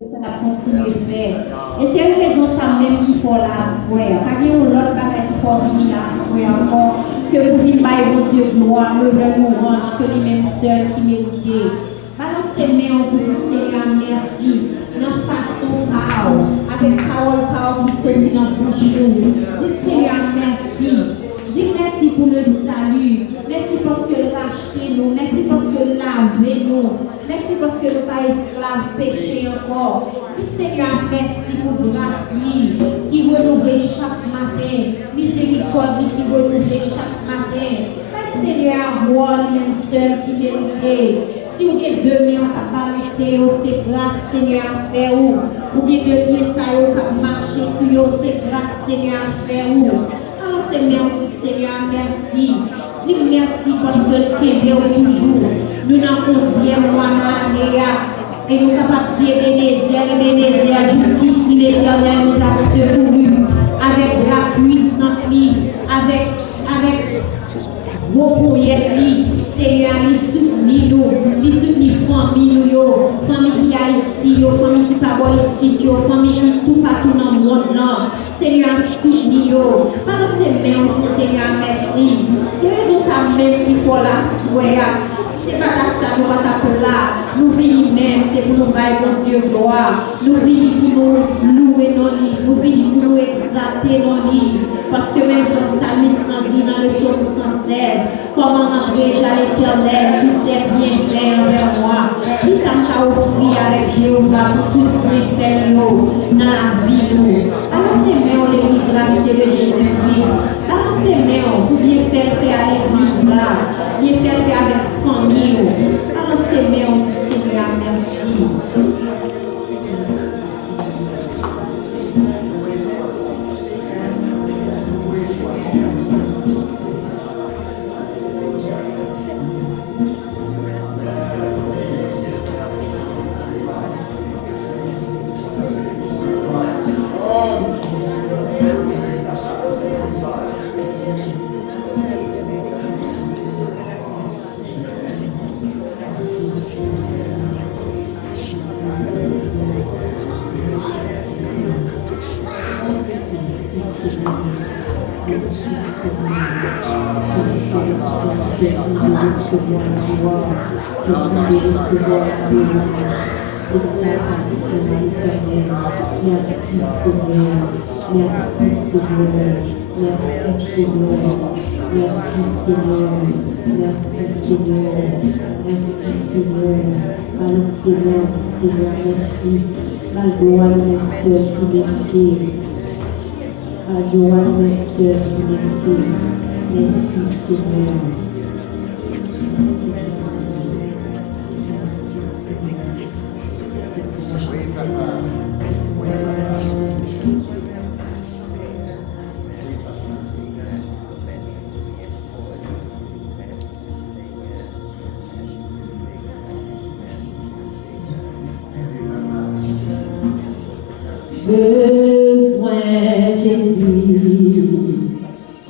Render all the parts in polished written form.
Ça continue de faire. Et c'est une raison ça même qu'il faut la faire. Pas qu'il y a l'autre bagage qu'il faut venir la faire encore. Que vous vivez par votre Dieu gloire, le louange, que les mêmes seuls qui méritent. Balancez mes mains pour vous Seigneur, merci. Dans façon parole, avec parole qui se dit dans bouche. Dis Seigneur, merci. Dis merci pour le salut. Merci parce que racheter nous. Merci parce que laver nous. Merci parce que nous pas esclaves péché encore. Dis Seigneur, merci pour grâce qui renouvelle chaque matin. Miséricorde qui renouvelle chaque matin. Merci Seigneur, moi, lui seul qui mérite. Si vous avez deux mains, on va balancer, c'est grâce Seigneur, faire où? Ou bien deux pieds, ça y est, marcher sur eux, c'est grâce Seigneur, faire où? Alors c'est merci Seigneur, merci. Dis merci parce que c'est bien toujours. Nous n'en considérons pas et nous sommes capables de dire jusqu'ici l'Éternel nous a secourus avec la puissance, avec vos prières, Seigneur, il soutenir famille, famille qui a ici, famille qui pas ici, famille qui tout partout dans le monde. Seigneur, soutenir. Alors c'est bien, Seigneur, merci. C'est raison ça même qu'il faut la souhaiter. C'est pas ça, nous pas ça là. Nous vivons même, c'est pour nous bailler mon Dieu gloire. Nous vivons pour nous louer nos lits. Nous vivons pour nous exalter nos lits. Parce que même sur sa mise en vie dans le psaume 116, comment entrer à l'Éternel, tout est bien clair envers moi. Tout ça m'a offert avec Jéhovah pour tout le faire dans la vie. Alors c'est bien, on l'église racheter le Jésus-Christ. Alors c'est bien, pour bien faire à l'église là. Bien faire avec famille. Alors c'est bien, Seigneur, merci.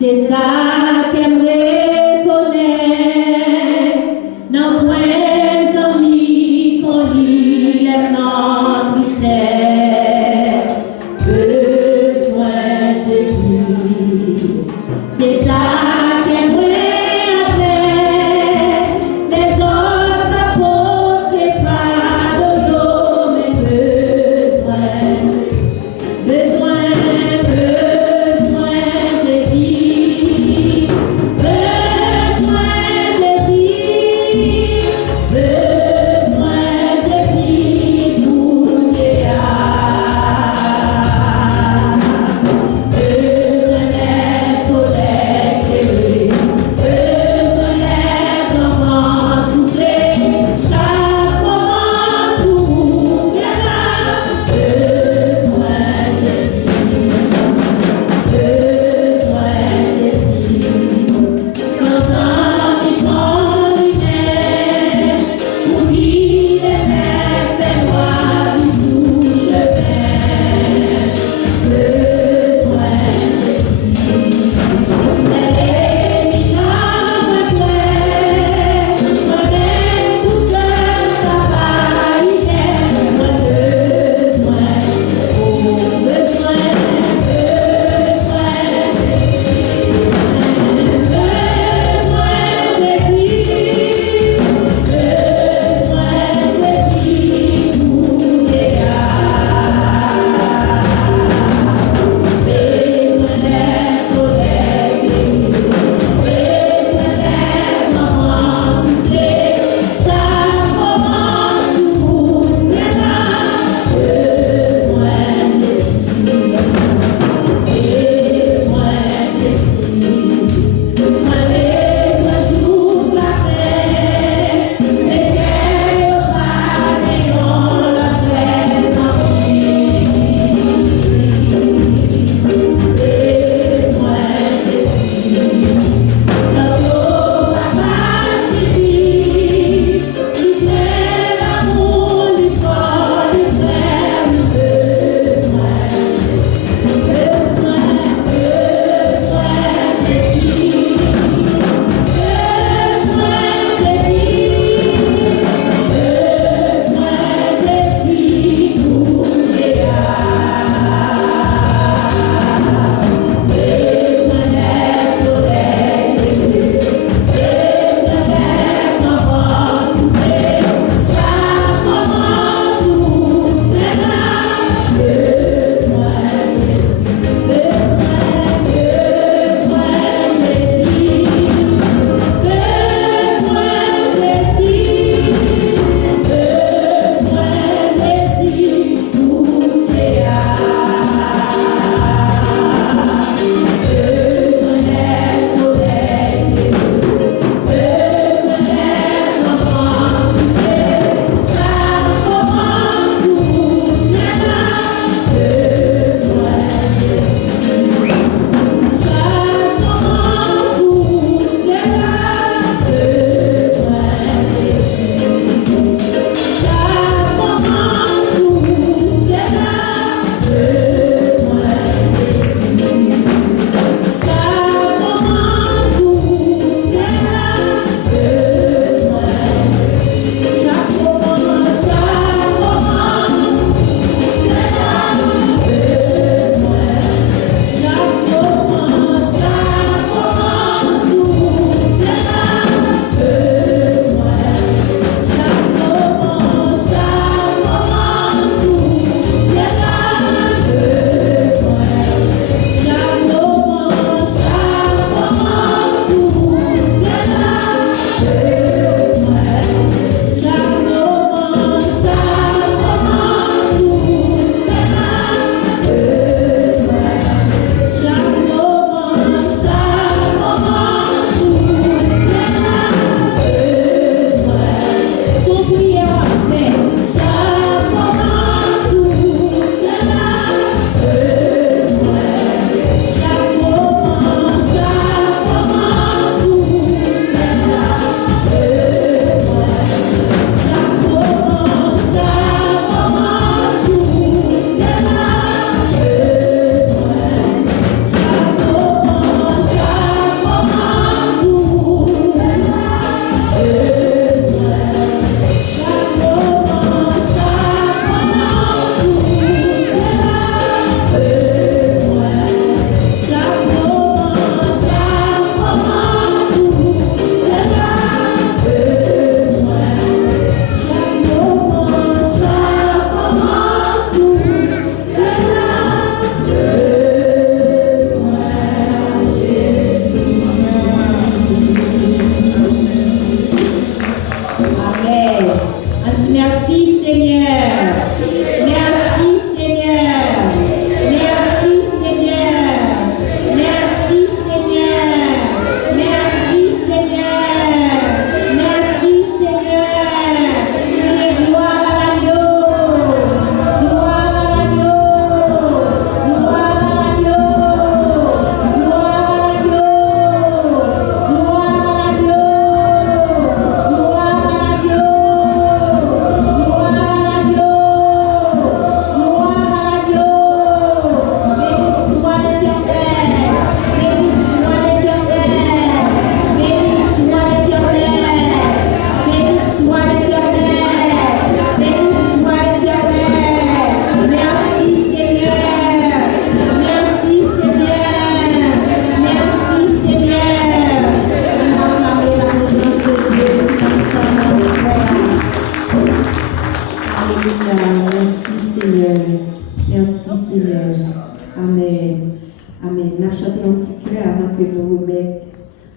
C'est ça qu'elle reconnaît, non point amis qu'on lit les noms mystères. Besoin Jésus, c'est ça qu'elle reconnaît, les autres apôtres et pas d'autres, mais besoin.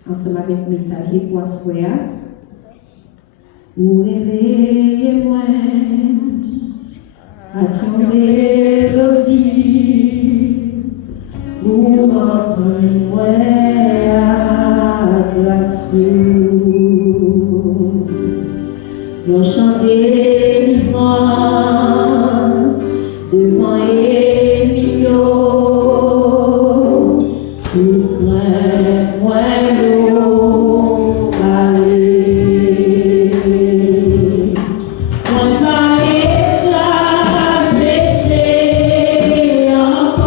ensemble avec le messager pour asseoir. Ou réveillez-moi à ton mélodie, pour entendre-moi à grâce. Nous chant délivrance devant Emilio, tout craint-moi l'eau aller. Moi pas esclave péché encore.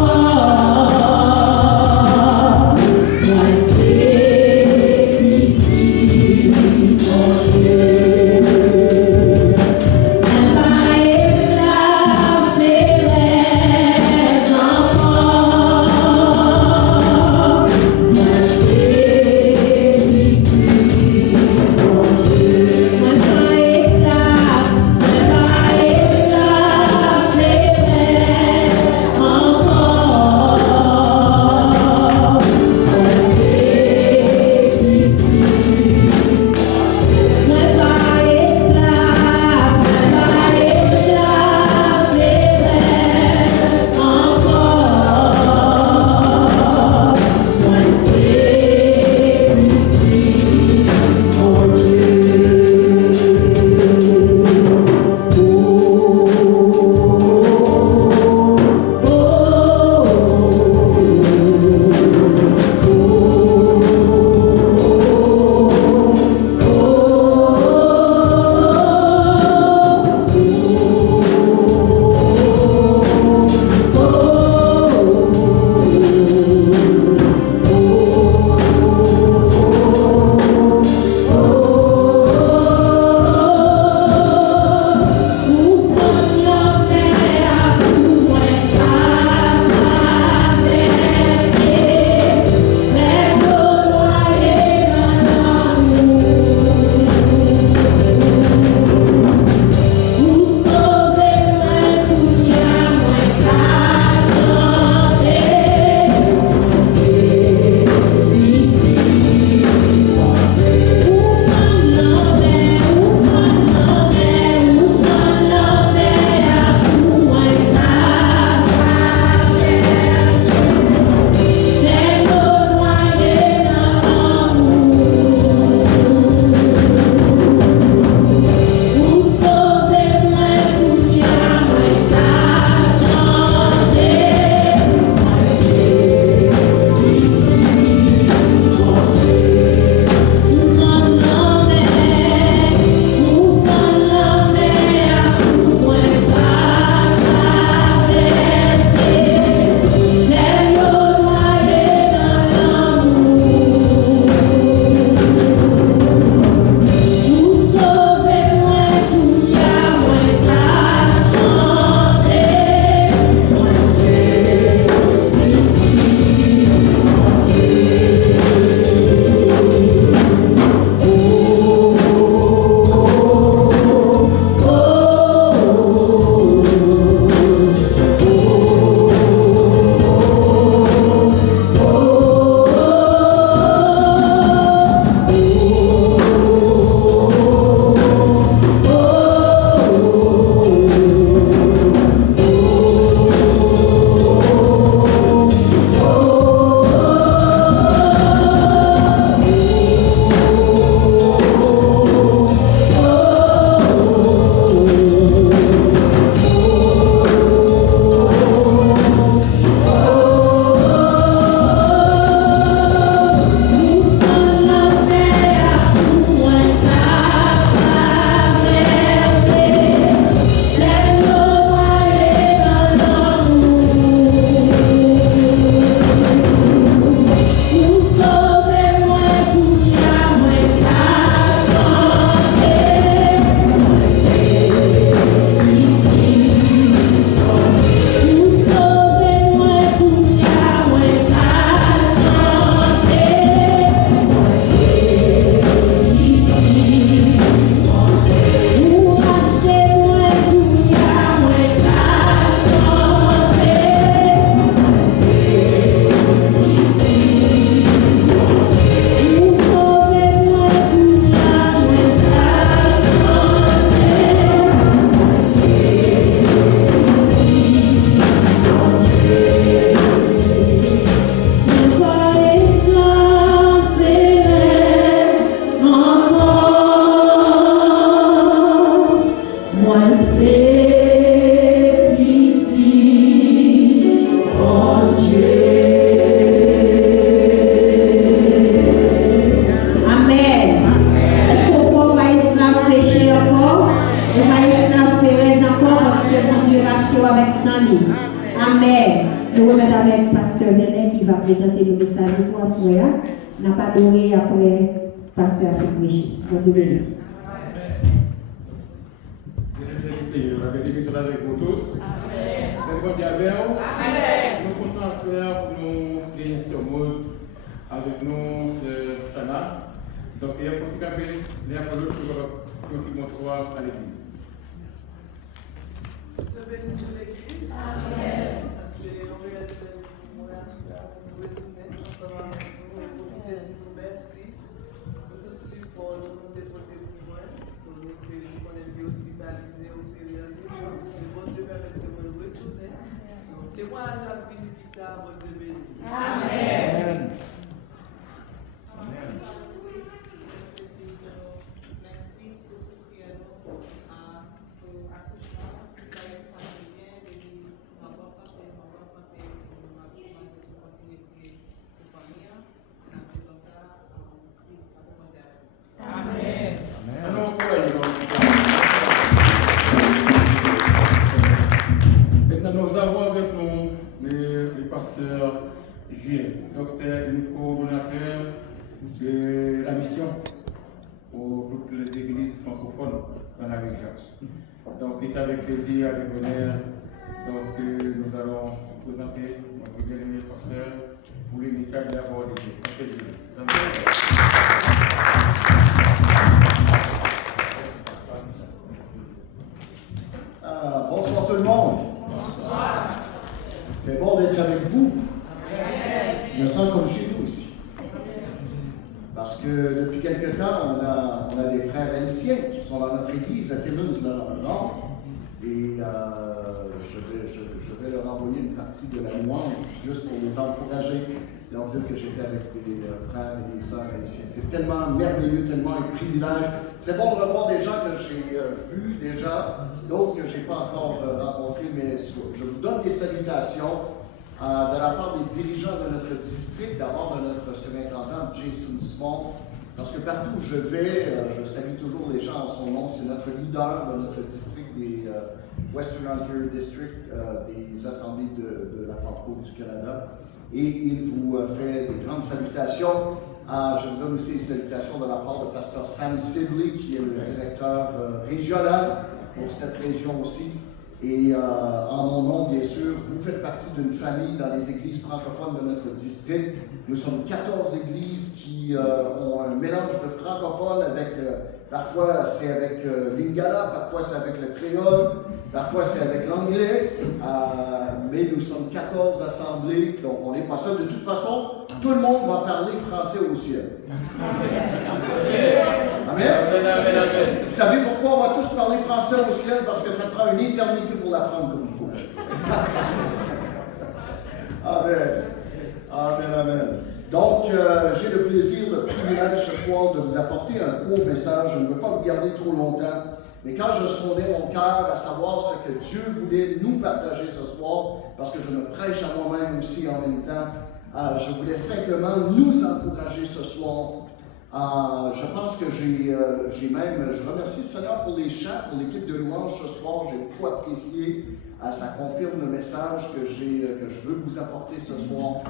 Christ. Amen. Nous remettons avec Pasteur René qui va présenter le message pour la soirée. N'a pas donné après Pasteur Afrique. Bon Dieu béni. La bénédiction avec vous tous. Bon Dieu avec vous. Nous comptons ce soir pour nous gagner ce mode avec nous, c'est Chana. Donc, il y a un petit café, il y a un peu d'autres qui bonsoir à l'église. Dieu bénisse l'église. Amen. On regarde les moyens pour nous retourner ensemble avec nous et profiter de nous merci pour tout support que nous déposons pour moi. Pour nous que nous connaissons hospitalisés au période de c'est bon Dieu permet de nous retourner. Donc, témoignage à ce visibilité à votre béni. Amen. Amen. Maintenant, nous avons avec nous le pasteur Gilles. Donc, c'est le coordonnateur de la mission pour toutes les églises francophones dans la région. Donc, c'est avec plaisir, avec honneur. Donc, nous allons vous présenter notre bien-aimé pasteur pour le message de la parole de Dieu. Pasteur Gilles. Bonsoir tout le monde. Bonsoir. C'est bon d'être avec vous. Je me sens comme chez nous ici. Parce que depuis quelque temps, on a des frères haïtiens qui sont dans notre église à Timmins, là dans le nord. Et je vais leur envoyer une partie de la louange juste pour les encourager, leur dire que j'étais avec des frères et des sœurs haïtiens. C'est tellement merveilleux, tellement un privilège. C'est bon de revoir des gens que j'ai vus déjà, d'autres que je n'ai pas encore rencontrés, mais je vous donne des salutations de la part des dirigeants de notre district, d'abord de notre surintendant Jason Small, parce que partout où je vais, je salue toujours les gens en son nom. C'est notre leader de notre district des Western Ontario District, des assemblées de la Pentecôte du Canada. Et il vous fait des grandes salutations. Je vous donne aussi des salutations de la part de pasteur Sam Sibley, qui est le directeur régional pour cette région aussi. Et en mon nom, bien sûr, vous faites partie d'une famille dans les églises francophones de notre district. Nous sommes 14 églises qui ont un mélange de francophones avec, parfois c'est avec l'Ingala, parfois c'est avec le créole, parfois c'est avec l'anglais. Mais nous sommes 14 assemblées, donc on n'est pas seul. De toute façon, tout le monde va parler français au ciel. Amen. Amen. Vous savez pourquoi on va tous parler français au ciel? Parce que ça prend une éternité pour l'apprendre comme il faut. Amen. Amen, amen. Donc, j'ai le plaisir, le privilège ce soir de vous apporter un court message. Je ne veux pas vous garder trop longtemps. Mais quand je sondais mon cœur à savoir ce que Dieu voulait nous partager ce soir, parce que je me prêche à moi-même aussi en même temps, je voulais simplement nous encourager ce soir. Je pense que j'ai même, je remercie le Seigneur pour les chants, pour l'équipe de louange ce soir. J'ai beaucoup apprécié. Ça confirme le message que je veux vous apporter ce soir.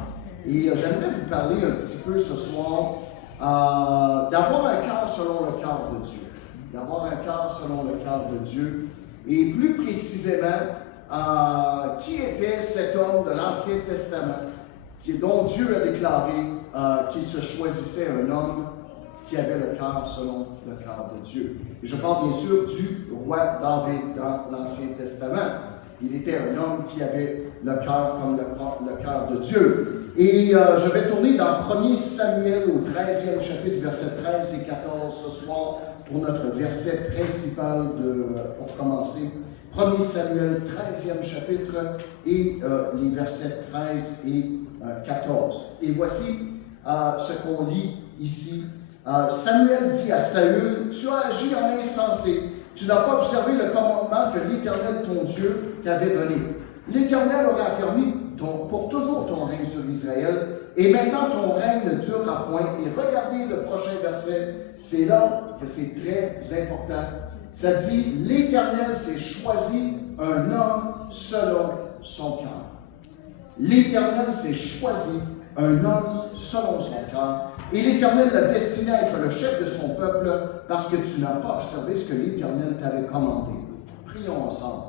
Et j'aimerais vous parler un petit peu ce soir d'avoir un cœur selon le cœur de Dieu. D'avoir un cœur selon le cœur de Dieu. Et plus précisément, qui était cet homme de l'Ancien Testament dont Dieu a déclaré qu'il se choisissait un homme qui avait le cœur selon le cœur de Dieu. Et je parle bien sûr du roi David dans l'Ancien Testament. Il était un homme qui avait le cœur comme le cœur de Dieu. Et je vais tourner dans 1 Samuel au 13e chapitre, versets 13 et 14 ce soir pour notre verset principal pour commencer. 1 Samuel, 13e chapitre et les versets 13 et 14. Et voici ce qu'on lit ici. Samuel dit à Saül, « Tu as agi en insensé, tu n'as pas observé le commandement que l'Éternel, ton Dieu, t'avait donné. L'Éternel aura affermi pour toujours ton règne sur Israël, et maintenant ton règne ne durera point. » Et regardez le prochain verset, c'est là que c'est très important. « Ça dit, l'Éternel s'est choisi un homme selon son cœur. L'Éternel s'est choisi un homme selon son cœur. Et l'Éternel l'a destiné à être le chef de son peuple parce que tu n'as pas observé ce que l'Éternel t'avait commandé. Prions ensemble.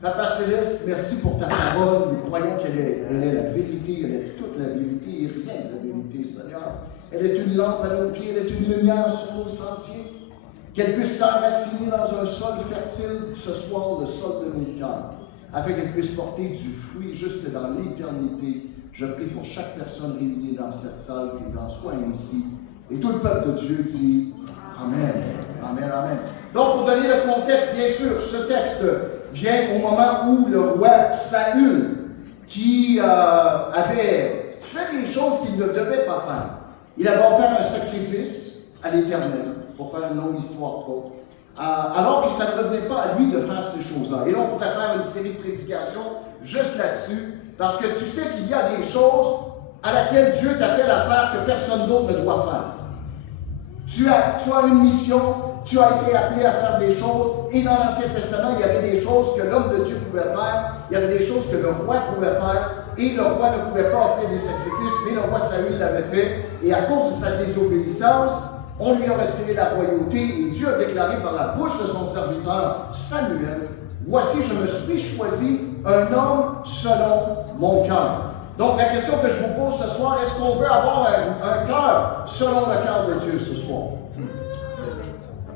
Papa Céleste, merci pour ta parole. Nous croyons qu'elle est la vérité, elle est toute la vérité et rien de la vérité, Seigneur. Elle est une lampe à nos pieds, elle est une lumière sur nos sentiers. Qu'elle puisse s'enraciner dans un sol fertile ce soir, le sol de nos cœurs, afin qu'elle puisse porter du fruit jusque dans l'éternité. Je prie pour chaque personne réunie dans cette salle, qu'il en soit ainsi. Et tout le peuple de Dieu dit Amen. Amen, amen. Donc, pour donner le contexte, bien sûr, ce texte vient au moment où le roi Saül, qui avait fait des choses qu'il ne devait pas faire, il avait offert un sacrifice à l'Éternel, pour faire une longue histoire courte, alors que ça ne revenait pas à lui de faire ces choses-là. Et là, on pourrait faire une série de prédications juste là-dessus, parce que tu sais qu'il y a des choses à laquelle Dieu t'appelle à faire que personne d'autre ne doit faire. Tu as une mission, tu as été appelé à faire des choses, et dans l'Ancien Testament, il y avait des choses que l'homme de Dieu pouvait faire, il y avait des choses que le roi pouvait faire, et le roi ne pouvait pas offrir des sacrifices, mais le roi Saül l'avait fait, et à cause de sa désobéissance, on lui a retiré la royauté, et Dieu a déclaré par la bouche de son serviteur Samuel, « Voici, je me suis choisi un homme selon mon cœur. » Donc, la question que je vous pose ce soir, est-ce qu'on veut avoir un cœur selon le cœur de Dieu ce soir?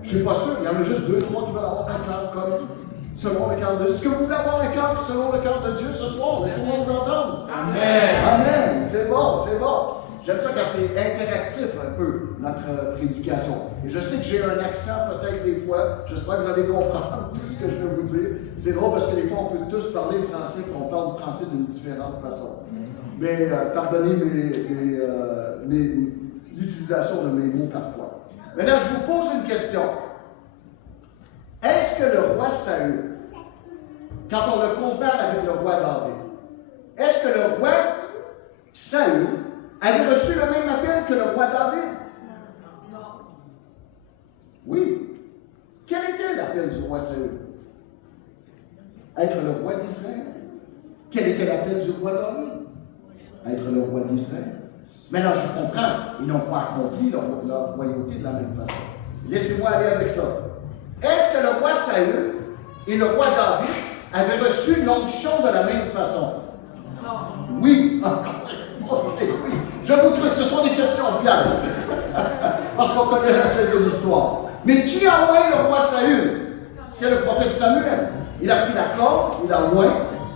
Je ne suis pas sûr, il y en a juste 2-3 qui veulent avoir un cœur comme selon le cœur de Dieu. Est-ce que vous voulez avoir un cœur selon le cœur de Dieu ce soir? Laissez-moi vous entendre. Amen. Amen. C'est bon, c'est bon. J'aime ça quand c'est interactif un peu, notre prédication. Et je sais que j'ai un accent peut-être des fois. J'espère que vous allez comprendre tout ce que je vais vous dire. C'est drôle parce que des fois, on peut tous parler français et on parle français d'une différente façon. Mais pardonnez l'utilisation de mes mots parfois. Maintenant, je vous pose une question. Est-ce que le roi Saül, quand on le compare avec le roi David, est-ce que le roi Saül avait reçu le même appel que le roi David? Non. Oui. Quel était l'appel du roi Saül? Être le roi d'Israël. Quel était l'appel du roi David? Être le roi d'Israël. Maintenant, je comprends, ils n'ont pas accompli leur royauté de la même façon. Laissez-moi aller avec ça. Est-ce que le roi Saül et le roi David avaient reçu l'onction de la même façon? Non. Oui. Oui. Je vous trouve que ce sont des questions pièges. Parce qu'on connaît la fin de l'histoire. Mais qui a oint le roi Saül? C'est le prophète Samuel. Il a pris la corde, il a oint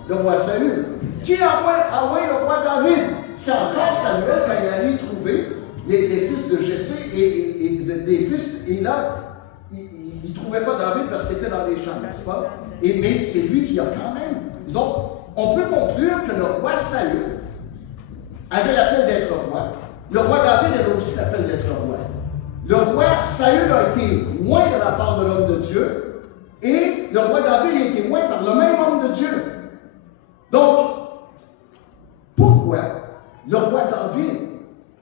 le roi Saül. Qui a oint le roi David? C'est encore Samuel quand il allait trouver les fils de Jessé et des fils. Et là, il ne trouvait pas David parce qu'il était dans les champs, n'est-ce pas? Mais c'est lui qui a quand même. Donc, on peut conclure que le roi Saül avait l'appel d'être roi. Le roi David avait aussi l'appel d'être roi. Le roi Saül a été oint de la part de l'homme de Dieu et le roi David a été oint par le même homme de Dieu. Donc, pourquoi le roi David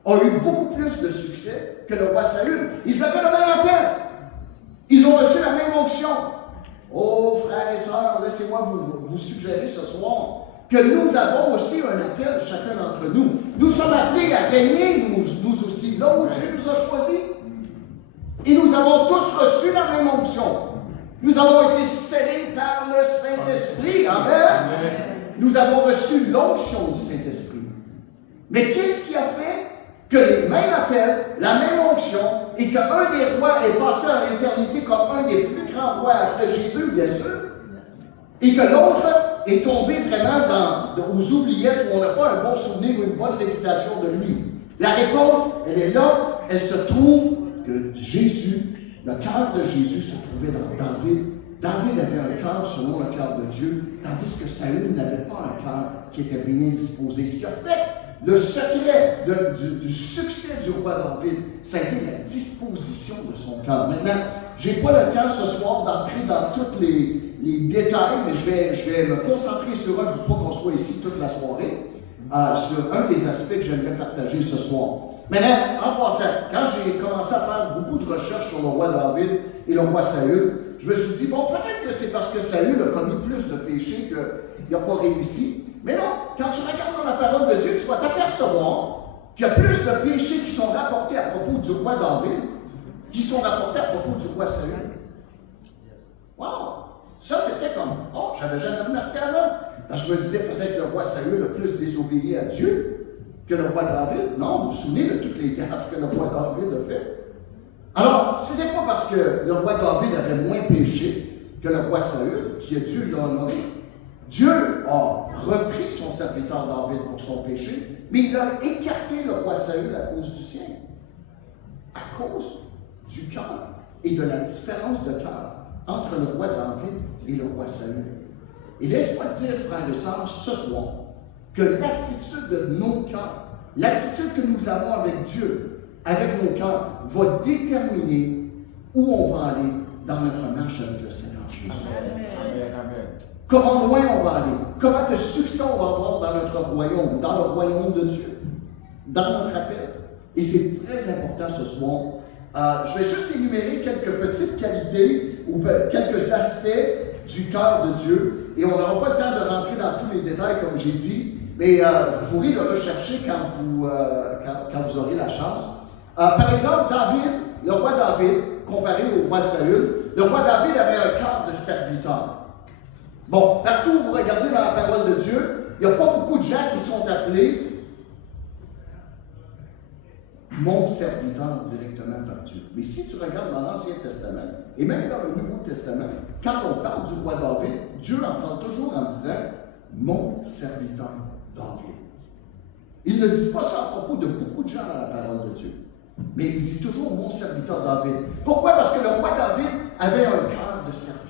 a eu beaucoup plus de succès que le roi Saül? Ils avaient le même appel. Ils ont reçu la même onction. Oh, frères et sœurs, laissez-moi vous suggérer ce soir que nous avons aussi un appel, chacun d'entre nous. Nous sommes appelés à régner, nous aussi, là où Dieu nous a choisis. Et nous avons tous reçu la même onction. Nous avons été scellés par le Saint-Esprit. Amen. Nous avons reçu l'onction du Saint-Esprit. Mais qu'est-ce qui a fait que les mêmes appels, la même onction, et qu'un des rois est passé à l'éternité comme un des plus grands rois après Jésus, bien sûr, et que l'autre est tombé vraiment aux oubliettes où on n'a pas un bon souvenir ou une bonne réputation de lui? La réponse, elle est là, elle se trouve que Jésus, le cœur de Jésus se trouvait dans David. David avait un cœur selon le cœur de Dieu, tandis que Saül n'avait pas un cœur qui était bien disposé. Ce qui a fait le secret du succès du roi David, ça a été la disposition de son cœur. Maintenant, je n'ai pas le temps ce soir d'entrer dans tous les détails, mais je vais me concentrer sur un pour pas qu'on soit ici toute la soirée. sur un des aspects que j'aimerais partager ce soir. Maintenant, en passant, quand j'ai commencé à faire beaucoup de recherches sur le roi David et le roi Saül, je me suis dit, bon, peut-être que c'est parce que Saül a commis plus de péchés qu'il n'a pas réussi. Mais non, quand tu regardes dans la parole de Dieu, tu vas t'apercevoir qu'il y a plus de péchés qui sont rapportés à propos du roi David qui sont rapportés à propos du roi Saül. Wow! Ça, c'était comme, oh, j'avais jamais remarqué avant. Parce que je me disais, peut-être que le roi Saül a plus désobéi à Dieu que le roi David. Non, vous vous souvenez de toutes les gaffes que le roi David a fait. Alors, ce n'était pas parce que le roi David avait moins péché que le roi Saül qui a dû l'honorer. Dieu a repris son serviteur David pour son péché, mais il a écarté le roi Saül à cause du sien. À cause du cœur et de la différence de cœur entre le roi David et le roi Saül. Et laisse-moi te dire, frères et sœurs, ce soir, que l'attitude de nos cœurs, l'attitude que nous avons avec Dieu, avec nos cœurs, va déterminer où on va aller dans notre marche avec le Seigneur Jésus. Amen. Amen. Comment loin on va aller, comment de succès on va avoir dans notre royaume, dans le royaume de Dieu, dans notre appel. Et c'est très important ce soir. Je vais juste énumérer quelques petites qualités ou quelques aspects du cœur de Dieu. Et on n'aura pas le temps de rentrer dans tous les détails, comme j'ai dit, mais vous pourrez le rechercher quand vous aurez la chance. Par exemple, David, le roi David, comparé au roi Saül, le roi David avait un cœur de serviteur. Bon, partout où vous regardez dans la parole de Dieu, il n'y a pas beaucoup de gens qui sont appelés mon serviteur directement par Dieu. Mais si tu regardes dans l'Ancien Testament, et même dans le Nouveau Testament, quand on parle du roi David, Dieu en parle toujours en disant « mon serviteur David ». Il ne dit pas ça à propos de beaucoup de gens dans la parole de Dieu, mais il dit toujours « mon serviteur David ». Pourquoi? Parce que le roi David avait un cœur de serviteur.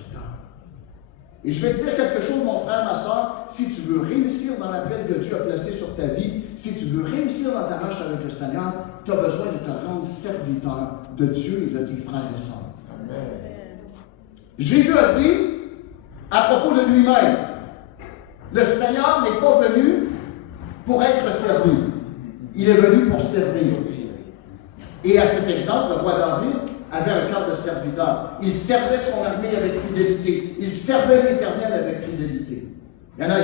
Et je vais te dire quelque chose, mon frère, ma soeur, si tu veux réussir dans l'appel que Dieu a placé sur ta vie, si tu veux réussir dans ta marche avec le Seigneur, tu as besoin de te rendre serviteur de Dieu et de tes frères et sœurs. Amen. Jésus a dit, à propos de lui-même, le Seigneur n'est pas venu pour être servi, il est venu pour servir. Et à cet exemple, le roi David avait un cœur de serviteur. Il servait son armée avec fidélité. Il servait l'Éternel avec fidélité. Il y en a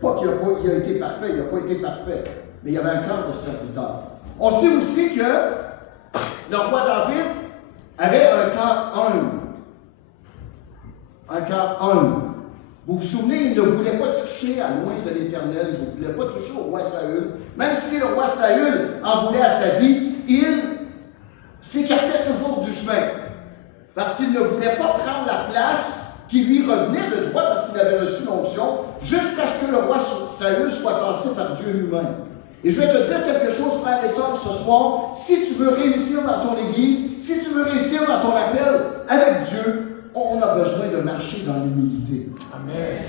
pas qu'il a été parfait, il n'a pas été parfait, mais il y avait un cœur de serviteur. On sait aussi que le roi David avait un cœur humble. Un cœur humble. Vous vous souvenez, il ne voulait pas toucher à loin de l'Éternel, il ne voulait pas toucher au roi Saül. Même si le roi Saül en voulait à sa vie, il s'écartait toujours du chemin. Parce qu'il ne voulait pas prendre la place qui lui revenait de droit parce qu'il avait reçu l'onction, jusqu'à ce que le roi Saül soit tassé par Dieu lui-même. Et je vais te dire quelque chose, frères et sœurs, ce soir. Si tu veux réussir dans ton Église, si tu veux réussir dans ton appel avec Dieu, on a besoin de marcher dans l'humilité. Amen.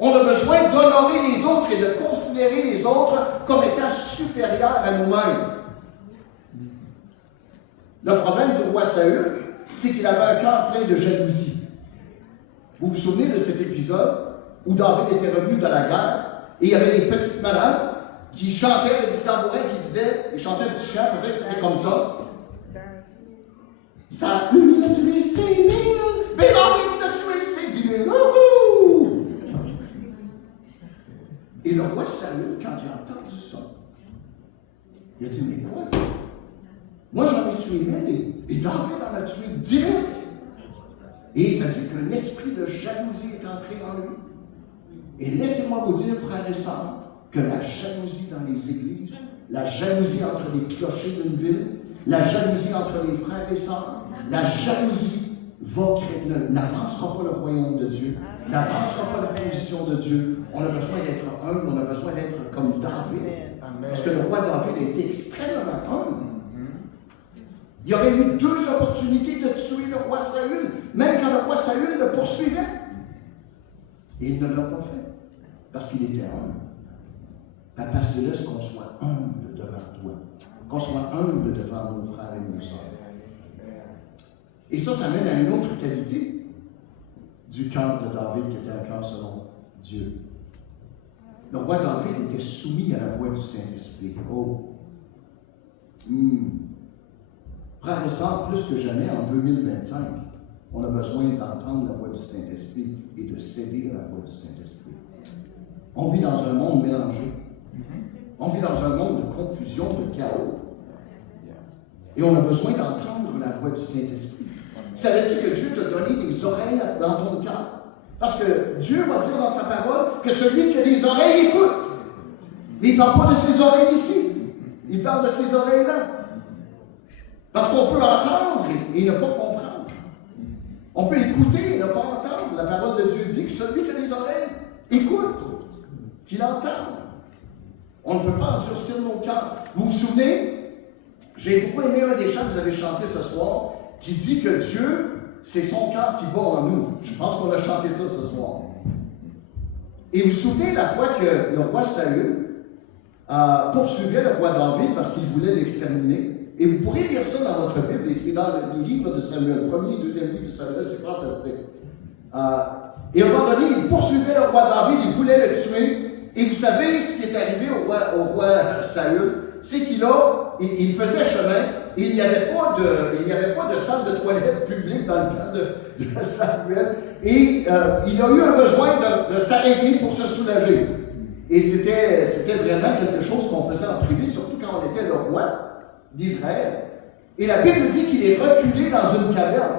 On a besoin d'honorer les autres et de considérer les autres comme étant supérieurs à nous-mêmes. Le problème du roi Saül, c'est qu'il avait un cœur plein de jalousie. Vous vous souvenez de cet épisode où David était revenu de la guerre et il y avait des petites madames qui chantaient avec du tambourin qui disaient, ils chantaient un petit chant, peut-être c'était comme ça. Saül a tué 5 000, mais David a tué ses 10 000. Wouhou! Et le roi Saül, quand il a entendu ça, il a dit, mais quoi? Moi, j'en ai tué 1000 et David en a tué 10 000. Et ça dit qu'un esprit de jalousie est entré en lui. Et laissez-moi vous dire, frères et sœurs, que la jalousie dans les églises, la jalousie entre les clochers d'une ville, la jalousie entre les frères et sœurs, la jalousie n'avancera pas le royaume de Dieu, n'avancera pas la position de Dieu. On a besoin d'être humble, on a besoin d'être comme David. Amen. Parce que le roi David a été extrêmement humble. Il y aurait eu 2 opportunités de tuer le roi Saül, même quand le roi Saül le poursuivait. Et il ne l'a pas fait, parce qu'il était humble. Papa Céleste, qu'on soit humble devant toi, qu'on soit humble devant nos frères et nos sœurs. Et ça mène à une autre qualité du cœur de David, qui était un cœur selon Dieu. Le roi David était soumis à la voix du Saint-Esprit. Oh! Frères et sœurs, plus que jamais, en 2025, on a besoin d'entendre la voix du Saint-Esprit et de céder à la voix du Saint-Esprit. On vit dans un monde mélangé. On vit dans un monde de confusion, de chaos. Et on a besoin d'entendre la voix du Saint-Esprit. Savais-tu que Dieu t'a donné des oreilles dans ton cœur? Parce que Dieu va dire dans sa parole que celui qui a des oreilles écoute. Mais il ne parle pas de ses oreilles ici. Il parle de ses oreilles-là. Parce qu'on peut entendre et ne pas comprendre. On peut écouter et ne pas entendre. La parole de Dieu dit que celui qui a des oreilles écoute, qu'il entende. On ne peut pas endurcir nos cœurs. Vous vous souvenez? J'ai beaucoup aimé un des chants que vous avez chanté ce soir, qui dit que Dieu, c'est son cœur qui bat en nous. Je pense qu'on a chanté ça ce soir. Et vous vous souvenez la fois que le roi Saül poursuivait le roi David parce qu'il voulait l'exterminer? Et vous pourrez lire ça dans votre Bible, et c'est dans le livre de Samuel, premier et deuxième livre de Samuel, c'est fantastique. Et à un moment donné, il poursuivait le roi David, il voulait le tuer. Et vous savez ce qui est arrivé au roi Saül? C'est il faisait chemin, et il n'y avait pas de salle de toilette publique dans le temps de Samuel. Et il a eu un besoin de s'arrêter pour se soulager. Et c'était vraiment quelque chose qu'on faisait en privé, surtout quand on était le roi d'Israël. Et la Bible dit qu'il est reculé dans une caverne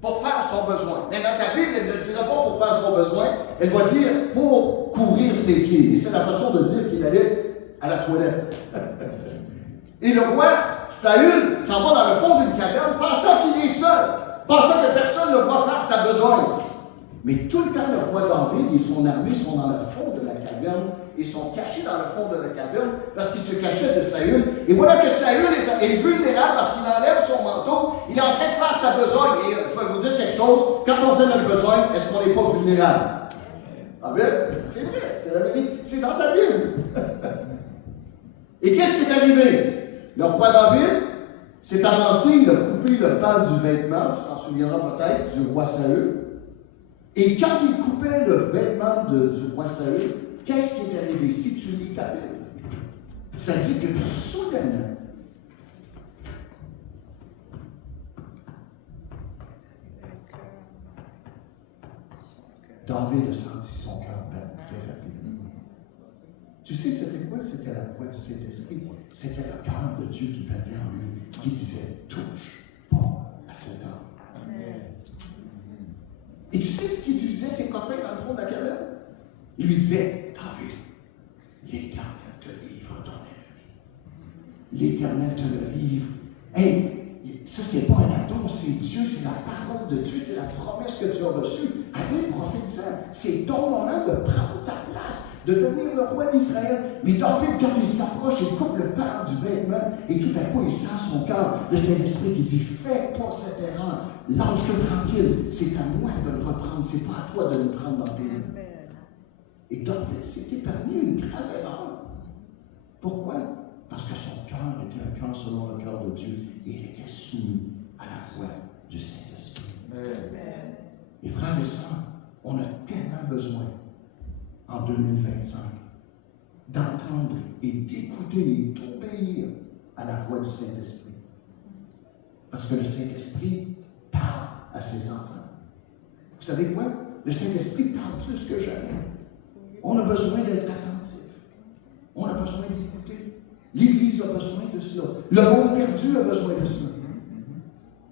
pour faire son besoin. Mais dans ta Bible, elle ne dira pas pour faire son besoin, elle va dire pour couvrir ses pieds. Et c'est la façon de dire qu'il allait à la toilette. Et le roi Saül s'en va dans le fond d'une caverne, pensant qu'il est seul, pensant que personne ne va faire sa besogne. Mais tout le temps, le roi David et son armée sont dans le fond de la caverne, et sont cachés dans le fond de la caverne parce qu'ils se cachaient de Saül. Et voilà que Saül est vulnérable parce qu'il enlève son manteau, il est en train de faire sa besogne. Et je vais vous dire quelque chose, quand on fait notre besogne, est-ce qu'on n'est pas vulnérable? Amen? C'est vrai, c'est la vérité, c'est dans ta Bible. Et qu'est-ce qui est arrivé? Le roi David s'est avancé, il a coupé le pan du vêtement, tu t'en souviendras peut-être, du roi Saül. Et quand il coupait le vêtement du roi Saül, qu'est-ce qui est arrivé? Si tu lis ta Bible, ça dit que soudainement, David a senti son cœur battre très rapidement. Tu sais, c'était quoi? C'était la voix du Saint-Esprit. C'était le cœur de Dieu qui battait en lui, qui disait « Touche pas à cet homme. » Et tu sais ce qu'il disait ses copains dans le fond de la caverne? Il lui disait, David, l'Éternel te livre ton ennemi. L'Éternel te le livre. Hey, ça, c'est pas un addon, c'est Dieu, c'est la parole de Dieu, c'est la promesse que tu as reçue. Allez, prophétisant, c'est ton moment de prendre ta place, de devenir le roi d'Israël. Mais David, quand il s'approche, il coupe le pan du vêtement, et tout à coup, il sent son cœur, le Saint-Esprit qui dit, fais pas cette erreur, lâche-le tranquille, c'est à moi de le reprendre, c'est pas à toi de le prendre dans tes mains. Et David s'est épargné une grave erreur. Pourquoi? Parce que son cœur était un cœur selon le cœur de Dieu et il était soumis à la voix du Saint-Esprit. Et frères et sœurs, on a tellement besoin en 2025 d'entendre et d'écouter et d'obéir à la voix du Saint-Esprit. Parce que le Saint-Esprit parle à ses enfants. Vous savez quoi? Le Saint-Esprit parle plus que jamais. On a besoin d'être attentif. On a besoin d'écouter. L'Église a besoin de cela. Le monde perdu a besoin de cela.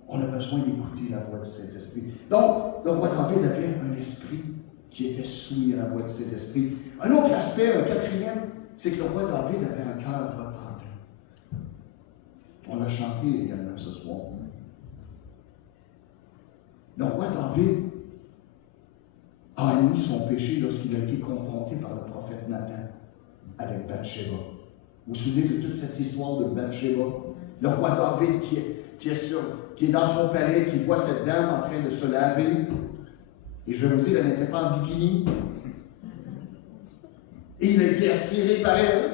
On a besoin d'écouter la voix du Saint-Esprit. Donc, le roi David avait un esprit qui était soumis à la voix du Saint-Esprit. Un autre aspect, un quatrième, c'est que le roi David avait un cœur repentant. On l'a chanté également ce soir. Le roi David a admis son péché lorsqu'il a été confronté par le prophète Nathan avec Bathsheba. Vous vous souvenez de toute cette histoire de Bathsheba? Le roi David qui est dans son palais, qui voit cette dame en train de se laver. Et je vais vous dire, elle n'était pas en bikini. Et il a été attiré par elle.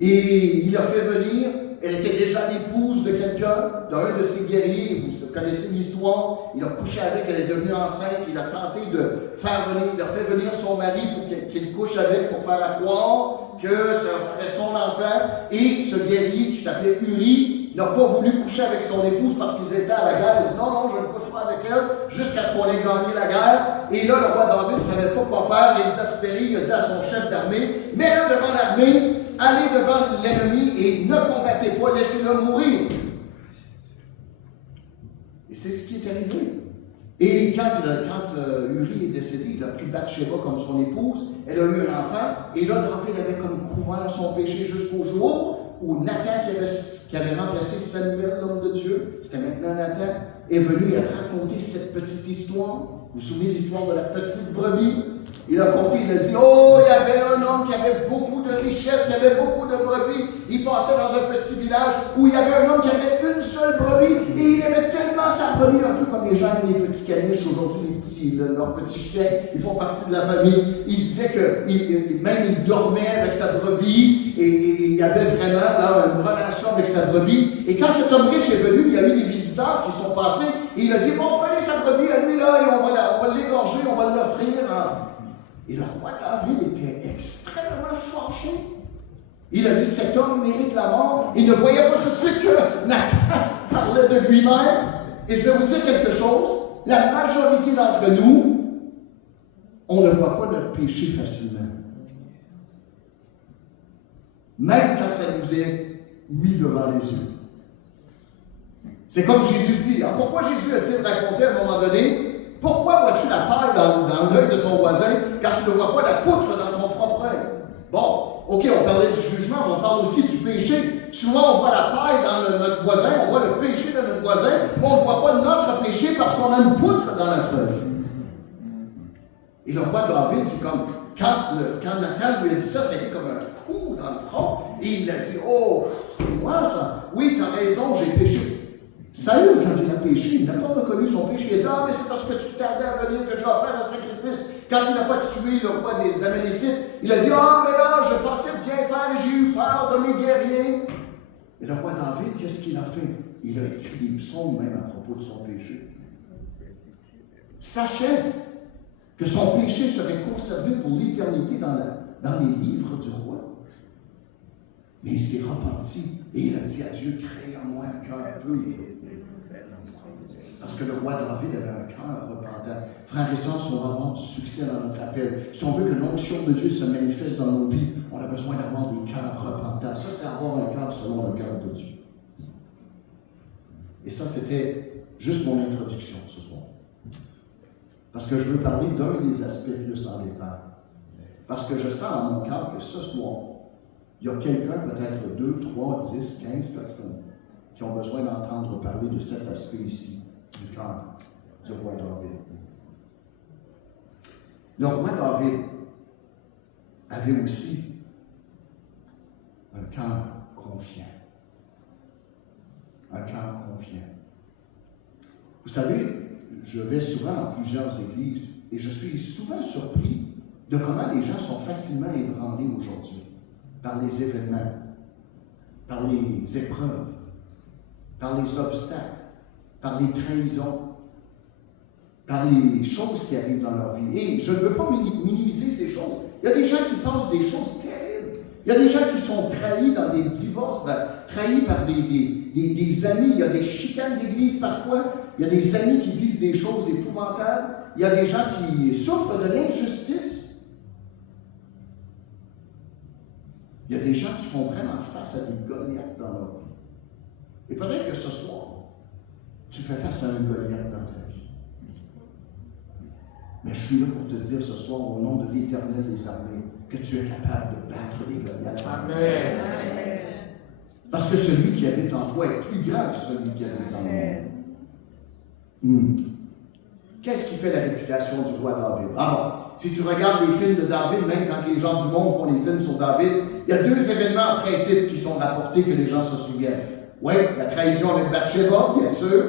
Et il a fait venir Elle était déjà l'épouse de quelqu'un, d'un de ses guerriers. Vous connaissez l'histoire. Il a couché avec, elle est devenue enceinte. Il a tenté de faire venir, il a fait venir son mari pour qu'il couche avec, pour faire croire que ça serait son enfant. Et ce guerrier qui s'appelait Uri n'a pas voulu coucher avec son épouse parce qu'ils étaient à la guerre. Il dit non, non, je ne couche pas avec elle jusqu'à ce qu'on ait gagné la guerre. Et là, le roi David ne savait pas quoi faire. Exaspéré, il a dit à son chef d'armée, mets-le devant l'armée, allez devant l'ennemi et ne combattez pas, laissez-le mourir. Et c'est ce qui est arrivé. Et quand Uri est décédé, il a pris Bathsheba comme son épouse, elle a eu un enfant, et là, David avait comme couvert son péché jusqu'au jour où Nathan, qui avait remplacé Samuel, l'homme de Dieu, c'était maintenant Nathan, est venu et a raconté cette petite histoire. Vous vous souvenez de l'histoire de la petite brebis? Il a conté, il a dit, oh, il y avait un homme qui avait beaucoup de richesses, qui avait beaucoup de brebis. Il passait dans un petit village où il y avait un homme qui avait une seule brebis et il aimait tellement sa brebis, un peu comme les gens aiment les petits caniches aujourd'hui, leurs petits chiens, ils font partie de la famille. Il disait que même il dormait avec sa brebis et il y avait vraiment là, une relation avec sa brebis. Et quand cet homme riche est venu, il y a eu des visiteurs qui sont passés et il a dit, bon, prenez sa brebis à lui là et on va l'égorger, on va l'offrir. Et le roi David était extrêmement fâché. Il a dit, cet homme mérite la mort. Il ne voyait pas tout de suite que Nathan parlait de lui-même. Et je vais vous dire quelque chose. La majorité d'entre nous, on ne voit pas notre péché facilement. Même quand ça nous est mis devant les yeux. C'est comme Jésus dit. Alors pourquoi Jésus a-t-il raconté à un moment donné, pourquoi vois-tu la paille dans l'œil de ton voisin quand tu ne vois pas la poutre dans ton propre œil? Bon, ok, on parlait du jugement, mais on parle aussi du péché. Souvent, on voit la paille dans notre voisin, on voit le péché de notre voisin, mais on ne voit pas notre péché parce qu'on a une poutre dans notre œil. Et le roi David, c'est comme, quand Nathan lui a dit ça, ça a été comme un coup dans le front, et il a dit, oh, c'est moi ça. Oui, tu as raison, j'ai péché. Saül, quand il a péché, il n'a pas reconnu son péché. Il a dit, ah, mais c'est parce que tu tardais à venir que j'ai offert un sacrifice. Quand il n'a pas tué le roi des Amalécites, il a dit, ah, mais là, je pensais bien faire et j'ai eu peur de mes guerriers. Et le roi David, qu'est-ce qu'il a fait? Il a écrit des psaumes même à propos de son péché. Sachant que son péché serait conservé pour l'éternité dans les livres du roi. Mais il s'est repenti et il a dit à Dieu, crée en moi un cœur pur. Parce que le roi David avait un cœur repentant. Frères et sœurs, si on va avoir du succès dans notre appel, si on veut que l'onction de Dieu se manifeste dans nos vies, on a besoin d'avoir des cœurs repentants. Ça, c'est avoir un cœur selon le cœur de Dieu. Et ça, c'était juste mon introduction ce soir. Parce que je veux parler d'un des aspects plus en détail. Parce que je sens dans mon cœur que ce soir, il y a quelqu'un, peut-être 2, 3, 10, 15 personnes, qui ont besoin d'entendre parler de cet aspect ici, du cœur du roi David. Le roi David avait aussi un cœur confiant. Un cœur confiant. Vous savez, je vais souvent dans plusieurs églises et je suis souvent surpris de comment les gens sont facilement ébranlés aujourd'hui par les événements, par les épreuves, par les obstacles, par les trahisons, par les choses qui arrivent dans leur vie. Et je ne veux pas minimiser ces choses. Il y a des gens qui passent des choses terribles. Il y a des gens qui sont trahis dans des divorces, trahis par des amis. Il y a des chicanes d'église parfois. Il y a des amis qui disent des choses épouvantables. Il y a des gens qui souffrent de l'injustice. Il y a des gens qui font vraiment face à des Goliaths dans leur vie. Et peut-être que ce soir, tu fais face à un Goliath dans ta vie. Mais je suis là pour te dire ce soir, au nom de l'Éternel des armées, que tu es capable de battre les Goliaths. Amen. Parce que celui qui habite en toi est plus grand que celui qui habite en nous. Qu'est-ce qui fait la réputation du roi David? Ah bon, si tu regardes les films de David, même quand les gens du monde font les films sur David, il y a 2 événements en principe qui sont rapportés que les gens se souviennent. Oui, la trahison avec Bathsheba, bien sûr,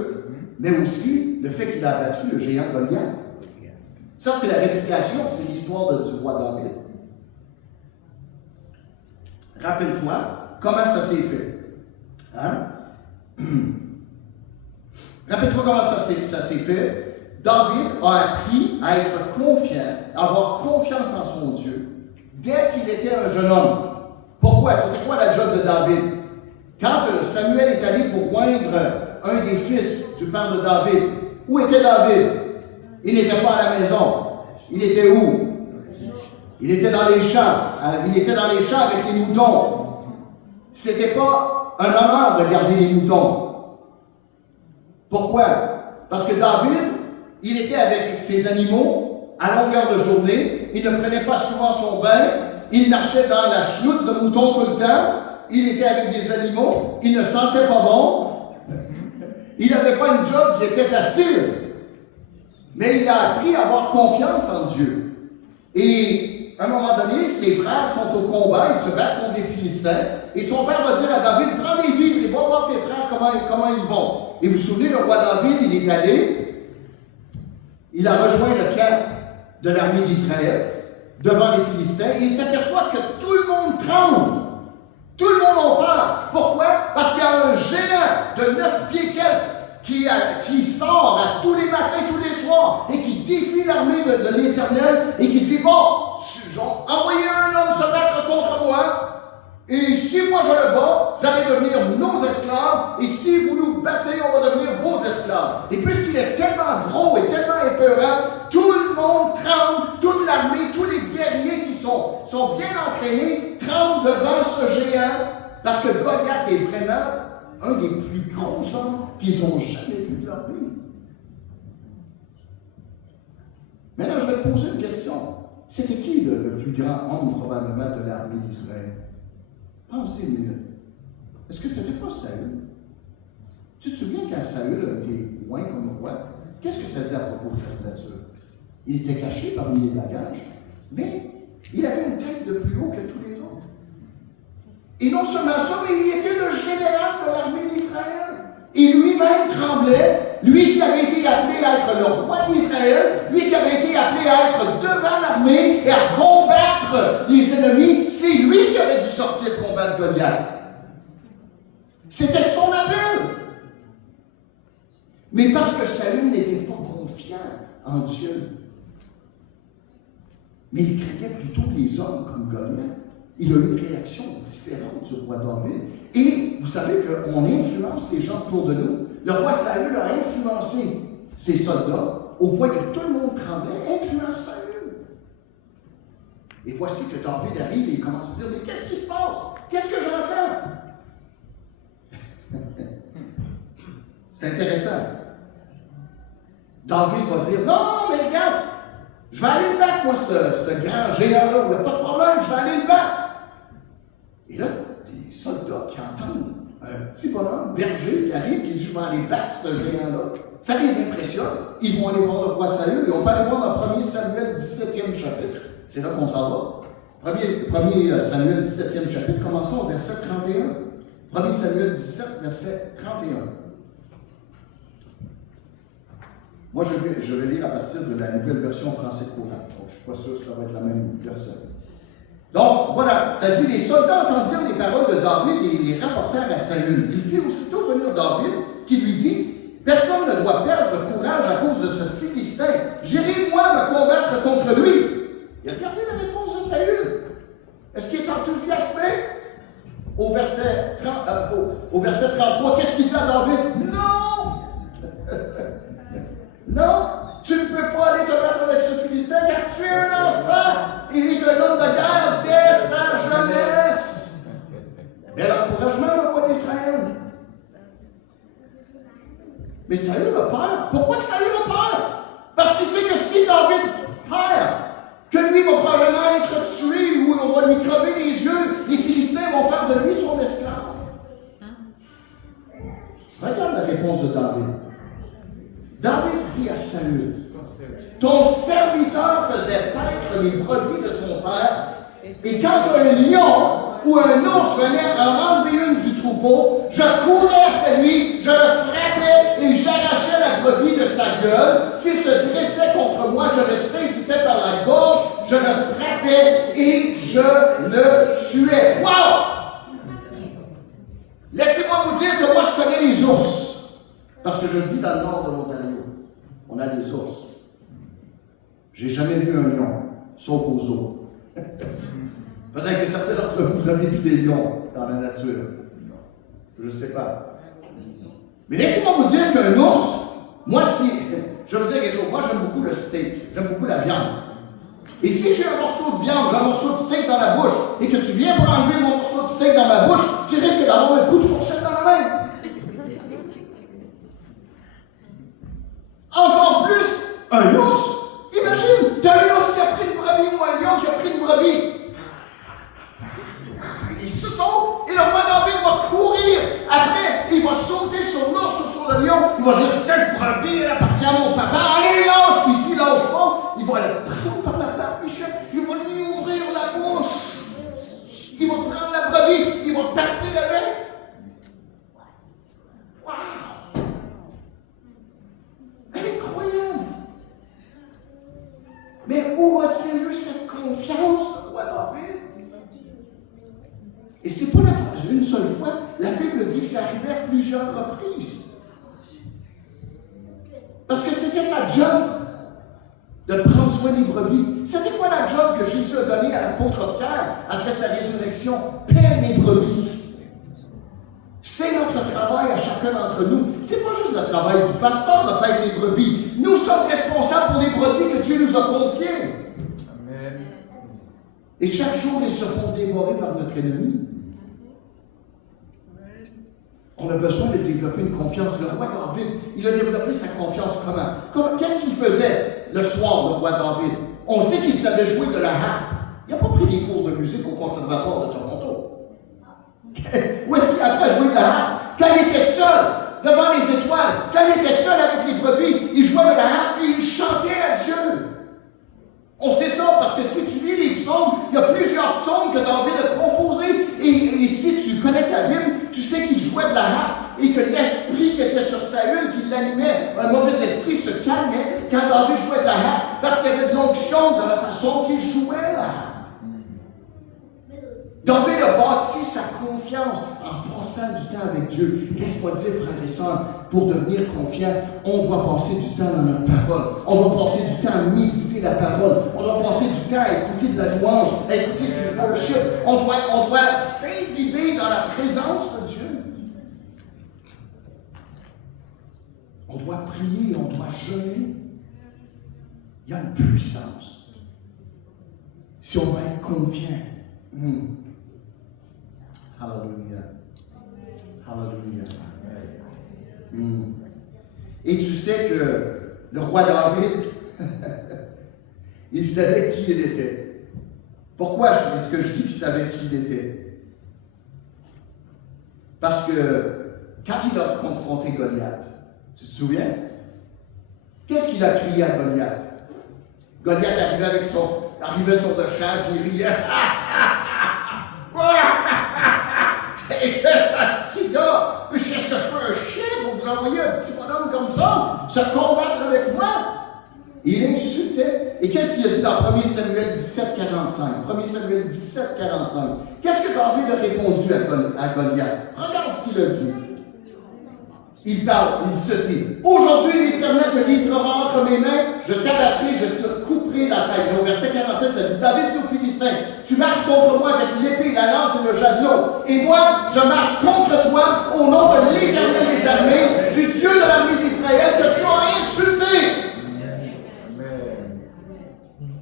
mais aussi le fait qu'il a abattu le géant Goliath. Ça, c'est la réputation, c'est l'histoire du roi David. Rappelle-toi, comment ça s'est fait? Hein? Rappelle-toi comment ça s'est fait. David a appris à être confiant, à avoir confiance en son Dieu, dès qu'il était un jeune homme. Pourquoi? C'était quoi la job de David? Quand Samuel est allé pour oindre un des fils du père de David, où était David? Il n'était pas à la maison. Il était où? Il était dans les champs. Il était dans les champs avec les moutons. C'était pas un honneur de garder les moutons. Pourquoi? Parce que David, il était avec ses animaux à longueur de journée. Il ne prenait pas souvent son bain. Il marchait dans la chenoute de moutons tout le temps. Il était avec des animaux. Il ne sentait pas bon. Il n'avait pas une job qui était facile. Mais il a appris à avoir confiance en Dieu. Et à un moment donné, ses frères sont au combat, ils se battent contre des Philistins. Et son père va dire à David, prends les vivres et va voir tes frères comment ils vont. Et vous vous souvenez, le roi David, il est allé, il a rejoint le camp de l'armée d'Israël devant les Philistins et il s'aperçoit que tout le monde tremble. Tout le monde en parle. Pourquoi? Parce qu'il y a un géant de 9 pieds quelques qui sort à tous les matins, tous les soirs, et qui défie l'armée de l'Éternel, et qui dit, bon, envoyez un homme se battre contre moi, et si moi je le bats, vous allez devenir nos esclaves, et si vous nous battez, on va devenir vos esclaves. Et puisqu'il est tellement gros et tellement épeurant, tout le monde tremble, toute l'armée, tous les guerriers qui sont bien entraînés, tremblent devant ce géant, parce que Goliath est vraiment un des plus gros hommes qu'ils n'ont jamais vu de leur vie. Maintenant, je vais te poser une question. C'était qui le plus grand homme, probablement, de l'armée d'Israël? Pensez une minute. Est-ce que c'était pas Saül? Tu te souviens quand Saül a été loin comme roi? Qu'est-ce que ça disait à propos de sa stature? Il était caché parmi les bagages, mais il avait une tête de plus haut que tous les autres. Et non seulement ça, mais il était le général de l'armée d'Israël. Et lui-même tremblait, lui qui avait été appelé à être le roi d'Israël, lui qui avait été appelé à être devant l'armée et à combattre les ennemis, c'est lui qui avait dû sortir combattre Goliath. C'était son appel. Mais parce que Saül n'était pas confiant en Dieu, mais il craignait plutôt les hommes comme Goliath, il a eu une réaction différente du roi David. Et vous savez qu'on influence les gens autour de nous. Le roi Saül a influencé ses soldats au point que tout le monde tremblait, influence Saül. Et voici que David arrive et il commence à dire, mais qu'est-ce qui se passe? Qu'est-ce que j'entends? C'est intéressant. David va dire, non, mais regarde, je vais aller le battre, moi, ce grand géant-là, il n'y a pas de problème, je vais aller le battre. Et là, des soldats qui entendent un petit bonhomme berger qui arrive, qui dit, je vais aller battre ce géant-là. Ça les impressionne. Ils vont aller voir le roi Saül et on peut aller voir dans 1 Samuel 17e chapitre. C'est là qu'on s'en va. 1 Samuel 17e chapitre, commençons au verset 31. 1 Samuel 17, verset 31. Moi, je vais lire à partir de la nouvelle version français courant. Donc, je ne suis pas sûr que ça va être la même version. Donc, voilà, ça dit, les soldats entendirent les paroles de David et les rapportèrent à Saül. Il fit aussitôt venir David, qui lui dit, personne ne doit perdre courage à cause de ce Philistin. J'irai, moi, me combattre contre lui. Et regardez la réponse de Saül. Est-ce qu'il est enthousiasmé? Au verset 33, qu'est-ce qu'il dit à David? Non! Non, tu ne peux pas aller te battre avec ce Philistin car tu es un enfant. Il est un homme de guerre dès sa jeunesse. Bel encouragement, le roi d'Israël. Mais Saül a peur. Pourquoi que Saül a peur? Parce qu'il sait que si David perd, que lui va probablement être tué ou on va lui crever les yeux, les Philistins vont faire de lui son esclave. Regarde la réponse de David. David dit à Saül, ton serviteur faisait paître les brebis de son père, et quand un lion ou un ours venait en enlever une du troupeau, je courais après lui, je le frappais et j'arrachais la brebis de sa gueule. S'il se dressait contre moi, je le saisissais par la gorge, je le frappais et je le tuais. Wow! Laissez-moi Laissez-moi vous dire que moi, je connais les ours. Parce que je vis dans le nord de l'Ontario. On a des ours. J'ai jamais vu un lion, sauf aux eaux. Peut-être que certains d'entre vous avez vu des lions dans la nature. Je ne sais pas. Mais laissez-moi vous dire qu'un ours, moi, si, je vais vous dire quelque chose, moi j'aime beaucoup le steak, j'aime beaucoup la viande. Et si j'ai un morceau de viande, un morceau de steak dans la bouche, et que tu viens pour enlever mon morceau de steak dans ma bouche, tu risques d'avoir un coup de fourchette dans la main. Encore plus, un ours. Imagine, tu as un ours qui a pris une brebis ou un lion qui a pris une brebis. Il se saute et le roi David va courir. Après, il va sauter sur l'ours ou sur le lion. Il va dire, cette brebis, elle appartient à mon papa. Allez, lâche. Puis s'il lâche pas, il va le prendre par la barbichette. Il va lui ouvrir la bouche. Il va prendre la brebis. Il va partir avec. Wow! Incroyable! Mais où a-t-il eu cette confiance, le roi David? Et c'est pas une seule fois. La Bible dit que ça arrivait à plusieurs reprises. Parce que c'était sa job de prendre soin des brebis. C'était quoi la job que Jésus a donnée à l'apôtre Pierre après sa résurrection? Paix mes brebis. C'est notre travail à chacun d'entre nous. C'est pas juste le travail du pasteur de paître les brebis. Nous sommes responsables pour les brebis que Dieu nous a confiées. Amen. Et chaque jour, ils se font dévorer par notre ennemi. On a besoin de développer une confiance. Le roi David, il a développé sa confiance comment? Qu'est-ce qu'il faisait le soir, le roi David? On sait qu'il savait jouer de la harpe. Il n'a pas pris des cours de musique au Conservatoire de Toronto. Où est-ce qu'il a appris à jouer de la harpe? Quand il était seul, devant les étoiles, quand il était seul avec les brebis, il jouait de la harpe et il chantait à Dieu. On sait ça parce que si tu lis les psaumes, il y a plusieurs psaumes que David a composés. Et si tu connais ta Bible, tu sais qu'il jouait de la harpe et que l'esprit qui était sur Saül, qui l'animait, un mauvais esprit se calmait quand David jouait de la harpe parce qu'il y avait de l'onction dans la façon qu'il jouait la harpe. David a bâti sa confiance en passant du temps avec Dieu. Laisse-moi dire, frères et sœurs, pour devenir confiant, on doit passer du temps dans notre parole. On doit passer du temps à méditer la parole. On doit passer du temps à écouter de la louange, à écouter du worship. On doit s'imbiber dans la présence de Dieu. On doit prier, on doit jeûner. Il y a une puissance. Si on va être confiant. Hallelujah. Hallelujah. Et tu sais que le roi David, il savait qui il était. Pourquoi est-ce que je dis qu'il savait qui il était? Parce que quand il a confronté Goliath, tu te souviens? Qu'est-ce qu'il a crié à Goliath? Goliath arrivait sur le champ et il riait. Et je suis un petit gars, mais est-ce que je peux un chien pour vous envoyer un petit bonhomme comme ça, se combattre avec moi? Et il insultait. Et qu'est-ce qu'il a dit dans 1 Samuel 17, 45? 1 Samuel 17, 45. Qu'est-ce que David a répondu à Goliath? Regarde ce qu'il a dit. Il parle, il dit ceci. Aujourd'hui, l'Éternel te livrera entre mes mains, je t'abattrai, je te couperai la tête. Et au verset 47, ça dit, David dit aux Philistins, tu marches contre moi avec l'épée, la lance et le javelot. Et moi, je marche contre toi au nom de l'Éternel des armées, du Dieu de l'armée d'Israël, que tu as insulté.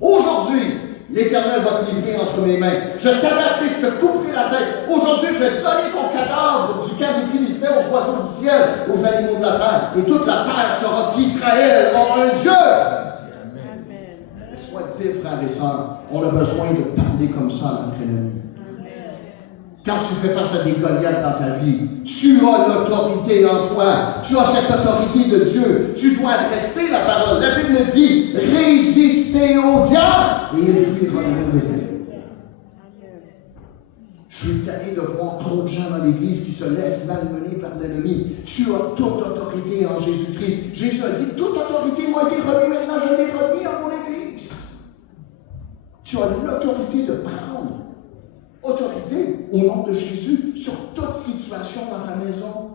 Aujourd'hui, l'Éternel va te livrer entre mes mains. Je t'abattrai, je te couperai la tête. Aujourd'hui, je vais donner ton cadavre du camp des Philistins aux oiseaux du ciel, aux animaux de la terre. Et toute la terre saura qu'Israël a un Dieu. Laisse-moi te dire, frères et sœurs, on a besoin de parler comme ça à notre ennemi. Quand tu fais face à des Goliaths dans ta vie, tu as l'autorité en toi. Tu as cette autorité de Dieu. Tu dois adresser la parole. La Bible dit, résistez au diable et il fuira loin de vous. Je suis tanné de voir trop de gens dans l'Église qui se laissent malmener par l'ennemi. Tu as toute autorité en Jésus-Christ. Jésus a dit, toute autorité m'a été remise, maintenant je l'ai remis à mon Église. Tu as l'autorité de prendre autorité au nom de Jésus sur toute situation dans ta maison.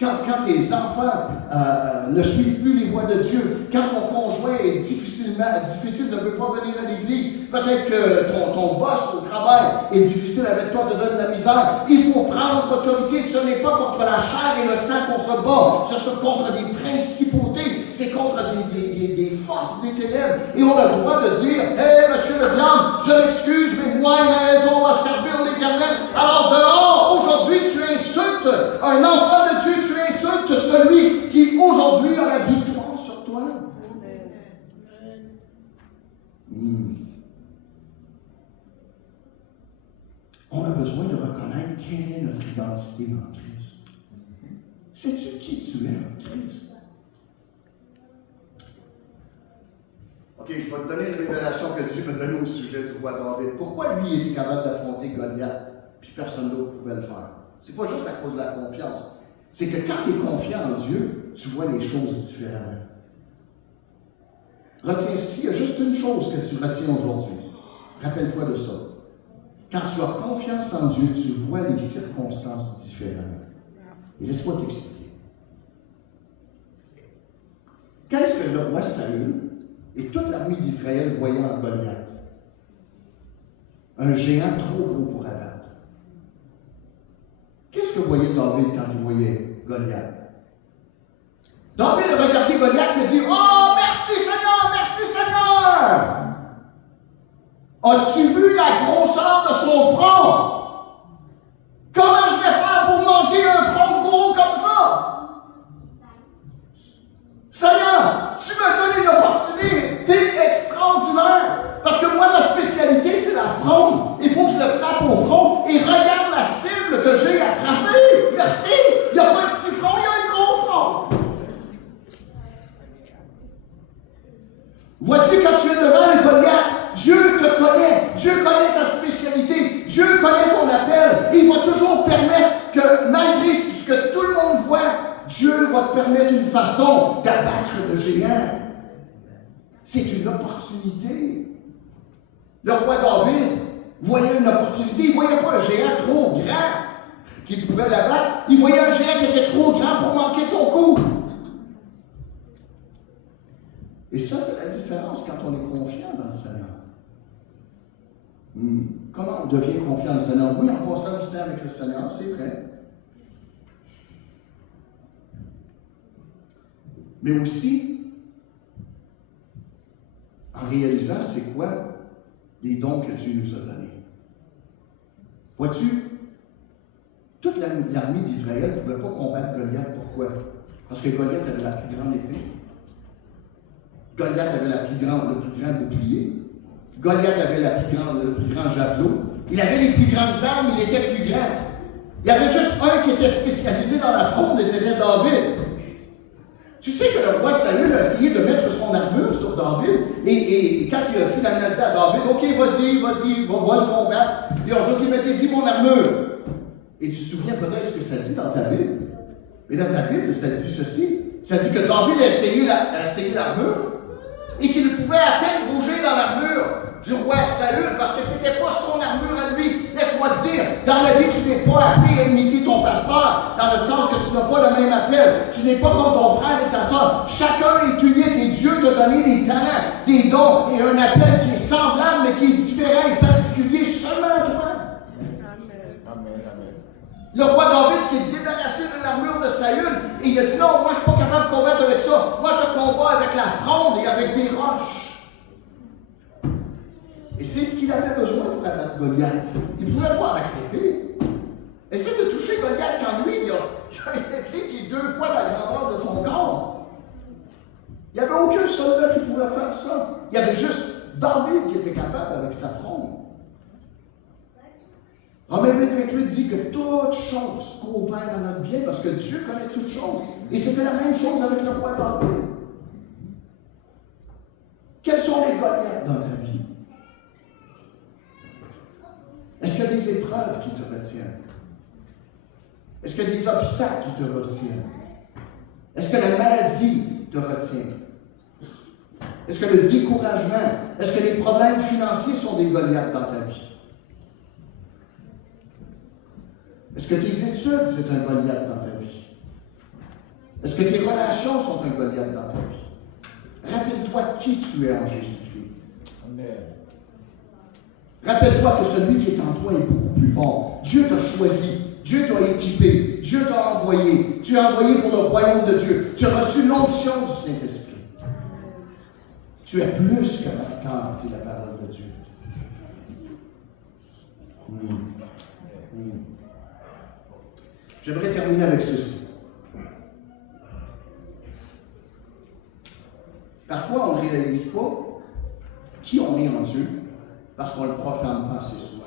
Quand tes enfants ne suivent plus les voies de Dieu, quand ton conjoint est difficile, ne veut pas venir à l'église, peut-être que ton boss au travail est difficile avec toi, te donne de la misère, il faut prendre autorité. Ce n'est pas contre la chair et le sang qu'on se bat, ce sont contre des principautés, c'est contre des forces des ténèbres. Et on a le droit de dire, « Hey, monsieur le diable, je m'excuse, mais moi et ma maison, on va servir l'Éternel. » Alors dehors, aujourd'hui, tu insultes un enfant de Dieu, tu insultes celui qui aujourd'hui a la victoire sur toi. On a besoin de reconnaître quelle est notre identité en Christ. Sais-tu qui tu es en Christ? Ok, je vais te donner une révélation que Dieu m'a donnée au sujet du roi David. Pourquoi lui était capable d'affronter Goliath, puis personne d'autre pouvait le faire? C'est pas juste à cause de la confiance. C'est que quand tu es confiant en Dieu, tu vois les choses différemment. Retiens ici, il y a juste une chose que tu retiens aujourd'hui. Rappelle-toi de ça. Quand tu as confiance en Dieu, tu vois les circonstances différemment. Et laisse-moi t'expliquer. Qu'est-ce que le roi Saül et toute l'armée d'Israël voyaient en Goliath? Un géant trop gros pour abattre. Qu'est-ce que voyait David quand il voyait Goliath? David a regardé Goliath et dit, « Oh, merci Seigneur, merci Seigneur! As-tu vu la grosseur de son front? Comment je vais faire pour manquer un front gros comme ça? Seigneur, tu me donnes une opportunité extraordinaire. Parce que moi, ma spécialité, c'est la fronde. Il faut que je le frappe au front. Et regarde la cible que j'ai à frapper. Merci. Il n'y a pas de petit front, il y a un gros front. Vois-tu, quand tu es devant un Goliath, Dieu te connaît. Dieu connaît ta spécialité. Dieu connaît ton appel. Il va toujours permettre que, malgré ce que tout le monde voit, Dieu va te permettre une façon d'abattre le géant. C'est une opportunité. Le roi David voyait une opportunité. Il ne voyait pas un géant trop grand qui pouvait l'abattre. Il voyait un géant qui était trop grand pour manquer son coup. Et ça, c'est la différence quand on est confiant dans le Seigneur. Comment on devient confiant dans le Seigneur? Oui, en passant du temps avec le Seigneur, c'est vrai. Mais aussi, en réalisant c'est quoi les dons que Dieu nous a donnés. Vois-tu, toute l'armée d'Israël ne pouvait pas combattre Goliath. Pourquoi? Parce que Goliath avait la plus grande épée. Goliath avait le plus grand bouclier. Goliath avait le plus grand javelot. Il avait les plus grandes armes, il était plus grand. Il y avait juste un qui était spécialisé dans la fronde et c'était David. Tu sais que le roi Saül a essayé de mettre son armure sur David et quand il a finalement dit à David, « Ok, vas-y, va le combattre. » Il a dit, « Ok, mettez-y mon armure. » Et tu te souviens peut-être ce que ça dit dans ta Bible. Mais dans ta Bible, ça dit ceci. Ça dit que David a essayé l'armure et qu'il ne pouvait à peine bouger dans l'armure du roi Saül parce que ce n'était pas son armure à lui. Laisse-moi te dire, dans la vie, tu n'es pas appelé à imiter ton pasteur, dans le sens que tu n'as pas le même appel. Tu n'es pas comme ton frère et ta soeur. Chacun est unique et Dieu t'a donné des talents, des dons et un appel qui est semblable mais qui est différent et particulier seulement à toi. Le roi David s'est débarrassé de l'armure de Saül et il a dit non, moi je ne suis pas capable de combattre avec ça. Moi je combats avec la fronde et avec des roches. Et c'est ce qu'il avait besoin pour abattre Goliath. Il ne pouvait pas avec l'épée. Essaie de toucher Goliath quand lui, il a une épée qui est 2 fois la grandeur de ton corps. Il n'y avait aucun soldat qui pouvait faire ça. Il y avait juste David qui était capable avec sa fronde. Romains 8:28 dit que toute chose coopère à notre bien parce que Dieu connaît toutes choses. Et c'était la même chose avec le roi David. Quels sont les Goliaths dans ta vie? Est-ce qu'il y a des épreuves qui te retiennent? Est-ce qu'il y a des obstacles qui te retiennent? Est-ce que la maladie te retient? Est-ce que le découragement, est-ce que les problèmes financiers sont des Goliaths dans ta vie? Est-ce que tes études, c'est un Goliath dans ta vie? Est-ce que tes relations sont un Goliath dans ta vie? Rappelle-toi qui tu es en Jésus-Christ. Amen. Rappelle-toi que celui qui est en toi est beaucoup plus fort. Dieu t'a choisi, Dieu t'a équipé, Dieu t'a envoyé. Tu es envoyé pour le royaume de Dieu. Tu as reçu l'onction du Saint-Esprit. Tu es plus que vainqueur, c'est la parole de Dieu. J'aimerais terminer avec ceci. Parfois, on ne réalise pas qui on est en Dieu parce qu'on ne le proclame pas assez souvent.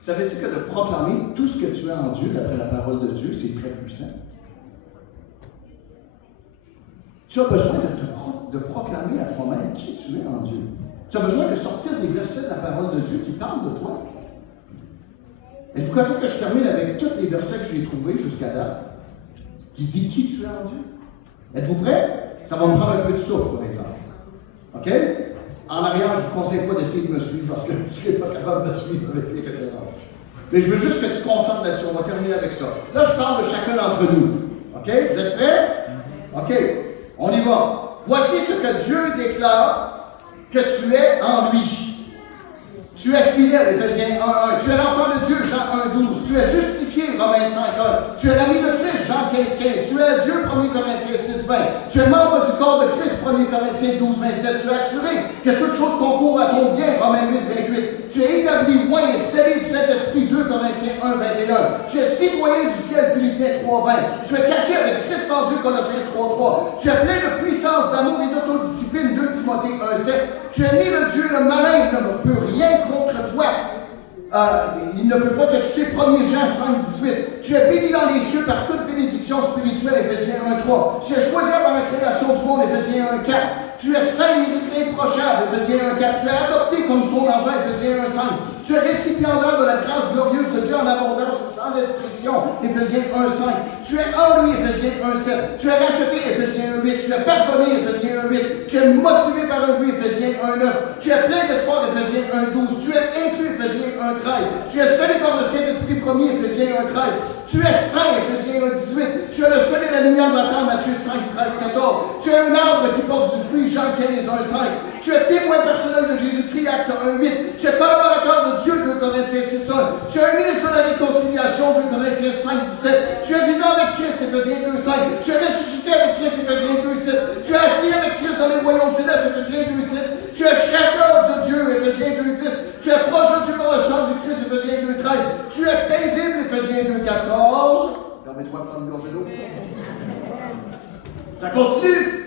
Savais-tu que de proclamer tout ce que tu as en Dieu, d'après la parole de Dieu, c'est très puissant? Tu as besoin de proclamer à toi-même qui tu es en Dieu. Tu as besoin de sortir des versets de la parole de Dieu qui parlent de toi. Êtes-vous correct que je termine avec tous les versets que j'ai trouvés jusqu'à date, qui dit qui tu es en Dieu? Êtes-vous prêts? Ça va me prendre un peu de souffle, par exemple. OK? En arrière, je ne vous conseille pas d'essayer de me suivre parce que je ne serai pas capable de suivre avec les références. Mais je veux juste que tu te concentres là-dessus. On va terminer avec ça. Là, je parle de chacun d'entre nous. OK? Vous êtes prêts? OK. On y va. Voici ce que Dieu déclare que tu es en lui. Tu es fidèle, Éphésiens 1:1. Tu es l'enfant de Dieu, Jean 1:12. Tu es justifié, Romains 5:1. Tu es l'ami de Christ, Jean 15:15. Tu es Dieu, 1 Corinthiens 6:20. Tu es membre du corps de Christ, 1 Corinthiens 12:27. Tu es assuré que toute chose concourt à ton bien, Romains 8:28. Tu es établi, loin et scellé du Saint-Esprit, 2 Corinthiens 1:21. Tu es citoyen du ciel, Philippiens 3:20. Tu es caché avec Christ en Dieu, Colossiens 3:3. Tu es plein de puissance, d'amour et d'autodiscipline, 2 Timothée 1:7. Tu es né de Dieu, le malin ne peut rien contre toi. Il ne peut pas te toucher, 1 Jean 5:18. Tu es béni dans les cieux par toute bénédiction spirituelle, Éphésiens 1:3. Tu es choisi par la création du monde, Éphésiens 1:4. Tu es saint et irréprochable, Éphésiens 1:4. Tu es adopté comme son enfant, Éphésiens 1:5. Tu es récipiendaire de la grâce glorieuse de Dieu en abondance et sans restriction, Éphésiens 1:5. Tu es en lui, Éphésiens 1:7. Tu es racheté, Éphésiens 1:8. Tu es pardonné, Éphésiens 1:8. Tu es motivé par un but, Éphésiens 1:9. Tu es plein d'espoir, Éphésiens 1:12. Tu es inclus, Éphésiens 1:13. Tu es scellé par le Saint-Esprit premier, Éphésiens 1:13. Tu es saint, Éphésiens 1:18. Tu es le soleil et la lumière de la terre, Matthieu 5:13-14. Tu es un arbre qui porte du fruit, Jean 15:1-5. Tu es témoin personnel de Jésus-Christ, Acte 1:8. Tu es collaborateur de Dieu, 2 Corinthiens 6:1. Tu es un ministre de la réconciliation, 2 Corinthiens 5:17. Tu es vivant avec Christ, Éphésiens 2:5. Tu es ressuscité avec Christ, Éphésiens 2:6. Tu es assis avec Christ dans les royaumes célestes, Éphésiens 2:6. Tu es chef-d'œuvre de Dieu, Éphésiens 2:10. Tu es proche de Dieu par le sang du Christ, Éphésiens 2:13. Tu es paisible, Éphésiens 2:14. Permets-moi de prendre une gorgée d'eau. Ça continue.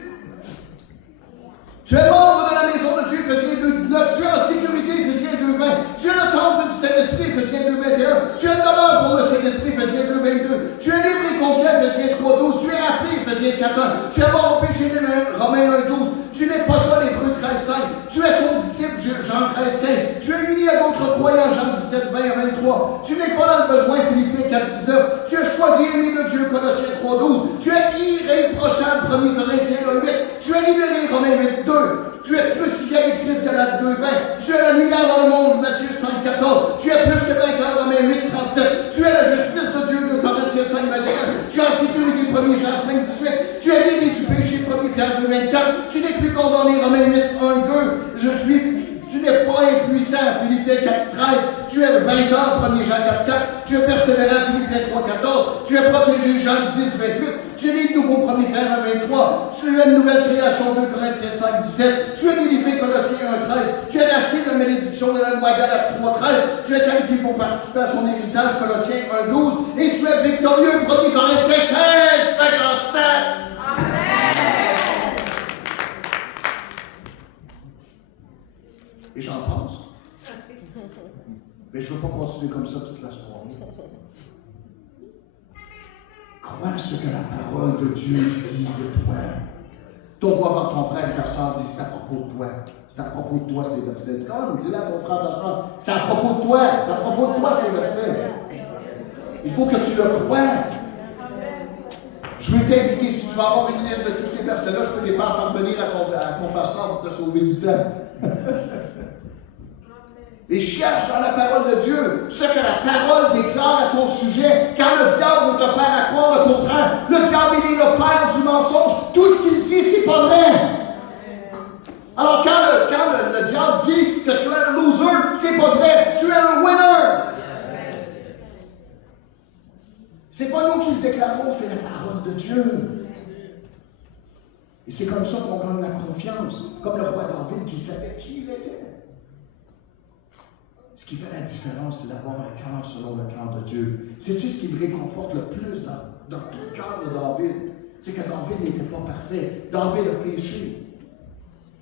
Tu es membre de la maison de Dieu, Éphésiens 2:19. Tu es en sécurité, Éphésiens 2:20. Tu es le temple du Saint-Esprit, Éphésiens 2:21. Tu es une demeure pour le Saint-Esprit, Éphésiens 2:22. Tu es libre et complet, Éphésiens 3:12. Tu es appelé, Éphésiens 4:1. Tu es mort au péché, Romains 1:12. Tu n'es pas seul, Hébreux 13:5. Tu es son disciple, Jean 13:15. Tu es uni à d'autres croyants, Jean 17:20-23. Tu n'es pas dans le besoin, Philippiens 4:19. Tu es choisi et aimé de Dieu, Colossiens 3:12. Tu es irréprochable, 1 Corinthiens 1:8. Tu es libéré, Romains 8:2. Tu es crucifié avec Christ, Galates 2:20. Tu es la lumière dans le monde, Matthieu 5:14. Tu es plus que vainqueur, Romains 8:37. Tu es la justice de Dieu, 2 Corinthiens 5:21. Tu es en sécurité, 1 Jean 5:18. Tu es guéri du péché, 1 Pierre 2:24. Tu n'es plus condamné, Romains 8:1-2. Tu n'es pas impuissant, Philippiens 4:13. Tu es vainqueur, 1 Jean 4:4. Tu es persévérant, Philippiens 3:14. Tu es protégé, Jean 10:28. Tu es né de nouveau, 1 Pierre 1:23. Tu es une nouvelle création, 2 Corinthiens 5:17. Tu es délivré, Colossiens 1:13. Tu es racheté de la malédiction de la loi, Galates 3:13. Tu es qualifié pour participer à son héritage, Colossiens 1:12. Et tu es victorieux, 1 Corinthiens 15:57. Et j'en pense. Mais je ne veux pas continuer comme ça toute la soirée. Crois ce que la parole de Dieu dit de toi. Ton doigt vers ton frère et ta soeur dit c'est à propos de toi. C'est à propos de toi ces versets. Comme dis-le à ton frère et ta soeur, c'est à propos de toi. C'est à propos de toi ces versets. Il faut que tu le crois. Je veux t'inviter, si tu vas avoir une liste de tous ces versets-là, je peux les faire parvenir à ton pasteur pour te sauver du temps. Et cherche dans la parole de Dieu ce que la parole déclare à ton sujet. Quand le diable veut te faire croire le contraire, le diable, il est le père du mensonge. Tout ce qu'il dit, c'est pas vrai. Alors, quand le diable dit que tu es un loser, c'est pas vrai. Tu es un winner. C'est pas nous qui le déclarons, c'est la parole de Dieu. Et c'est comme ça qu'on gagne la confiance. Comme le roi David qui savait qui il était. Ce qui fait la différence, c'est d'avoir un cœur selon le cœur de Dieu. Sais-tu ce qui me réconforte le plus dans tout le cœur de David? C'est que David n'était pas parfait. David a péché.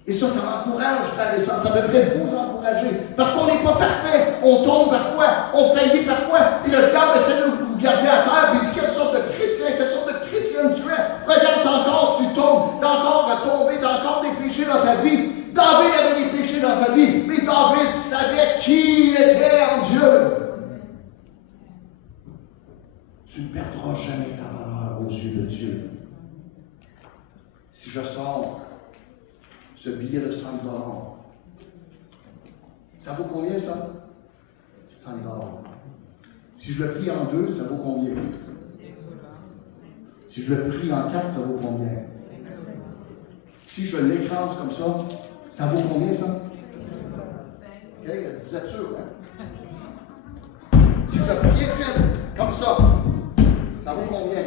Et ça m'encourage, frères et sœurs. Ça devrait vous encourager. Parce qu'on n'est pas parfait. On tombe parfois. On faillit parfois. Et le diable essaie de nous garder à terre. Puis il dit, quelle sorte de chrétien, quelle sorte de chrétienne tu es? Regarde, encore tu tombes. T'as encore tombé. T'as encore des péchés dans ta vie. David avait des péchés dans sa vie. Mais David savait qui il était en Dieu. Tu ne perdras jamais ta valeur aux yeux de Dieu. Si je sors ce billet de 5$, ça vaut combien ça? 5$. Si je le plie en 2, ça vaut combien? Si je le plie en 4, ça vaut combien? Si je l'écrase comme ça vaut combien ça? Ok, vous êtes sûr, hein? Si je le piétine comme ça vaut combien?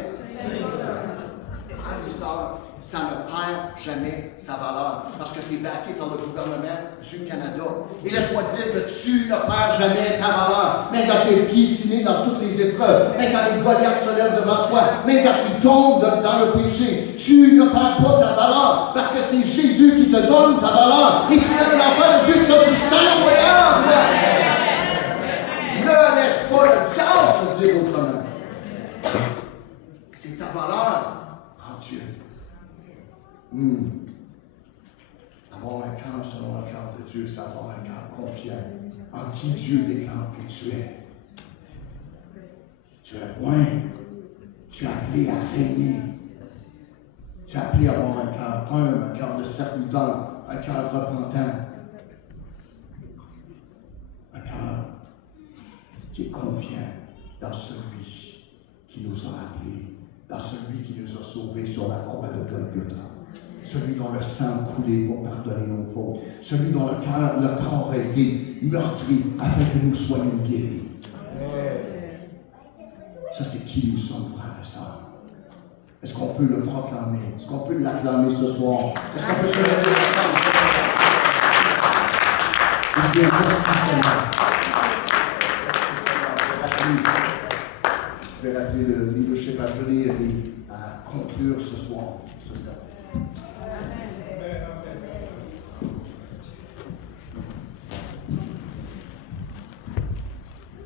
Frères et sœurs, ça ne perd jamais sa valeur parce que c'est backé par le gouvernement du Canada. Et laisse-moi dire que tu ne perds jamais ta valeur, même quand tu es piétiné dans toutes les épreuves, même quand les Goliaths se lèvent devant toi, même quand tu tombes dans le péché, tu ne perds pas ta valeur parce que c'est Jésus qui te donne ta valeur. Et tu es un enfant de Dieu, tu as du sang royal en toi. Ne laisse pas le diable te dire autrement. C'est ta valeur en Dieu. Avoir un cœur selon le cœur de Dieu, c'est avoir un cœur confiant en qui Dieu déclare que tu es. Tu es point. Tu es appelé à régner. Tu es appelé à avoir un cœur humble, un cœur de serviteur, un cœur repentant. Un cœur qui est confiant dans celui qui nous a appelés, dans celui qui nous a sauvés sur la croix de Golgotha. Celui dont le sang a coulé pour pardonner nos fautes. Celui dont le corps a été meurtri afin que nous soyons guéris. Ça, c'est qui nous sommes, frères et sœurs. Est-ce qu'on peut le proclamer? Est-ce qu'on peut l'acclamer ce soir? Est-ce qu'on peut se lever ensemble? Eh bien, merci Seigneur. Je vais rappeler le leadership à venir et à conclure ce soir, ce service.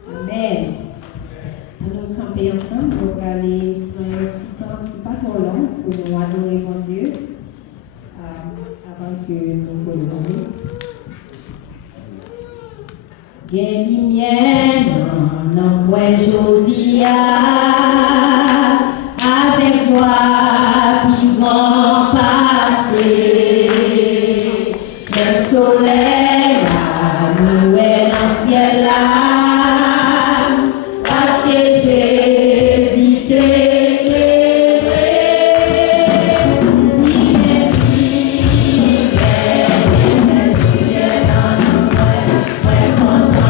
Amen. Nous camper ensemble pour aller dans un petit temps qui n'est pas trop long pour nous adorer mon Dieu avant que nous voyions. Gen lumière dans moi Josia avec toi qui vont passer le soleil là nous est dans le ciel là parce que Jésus t'est éclairé il est fidèle dans nous content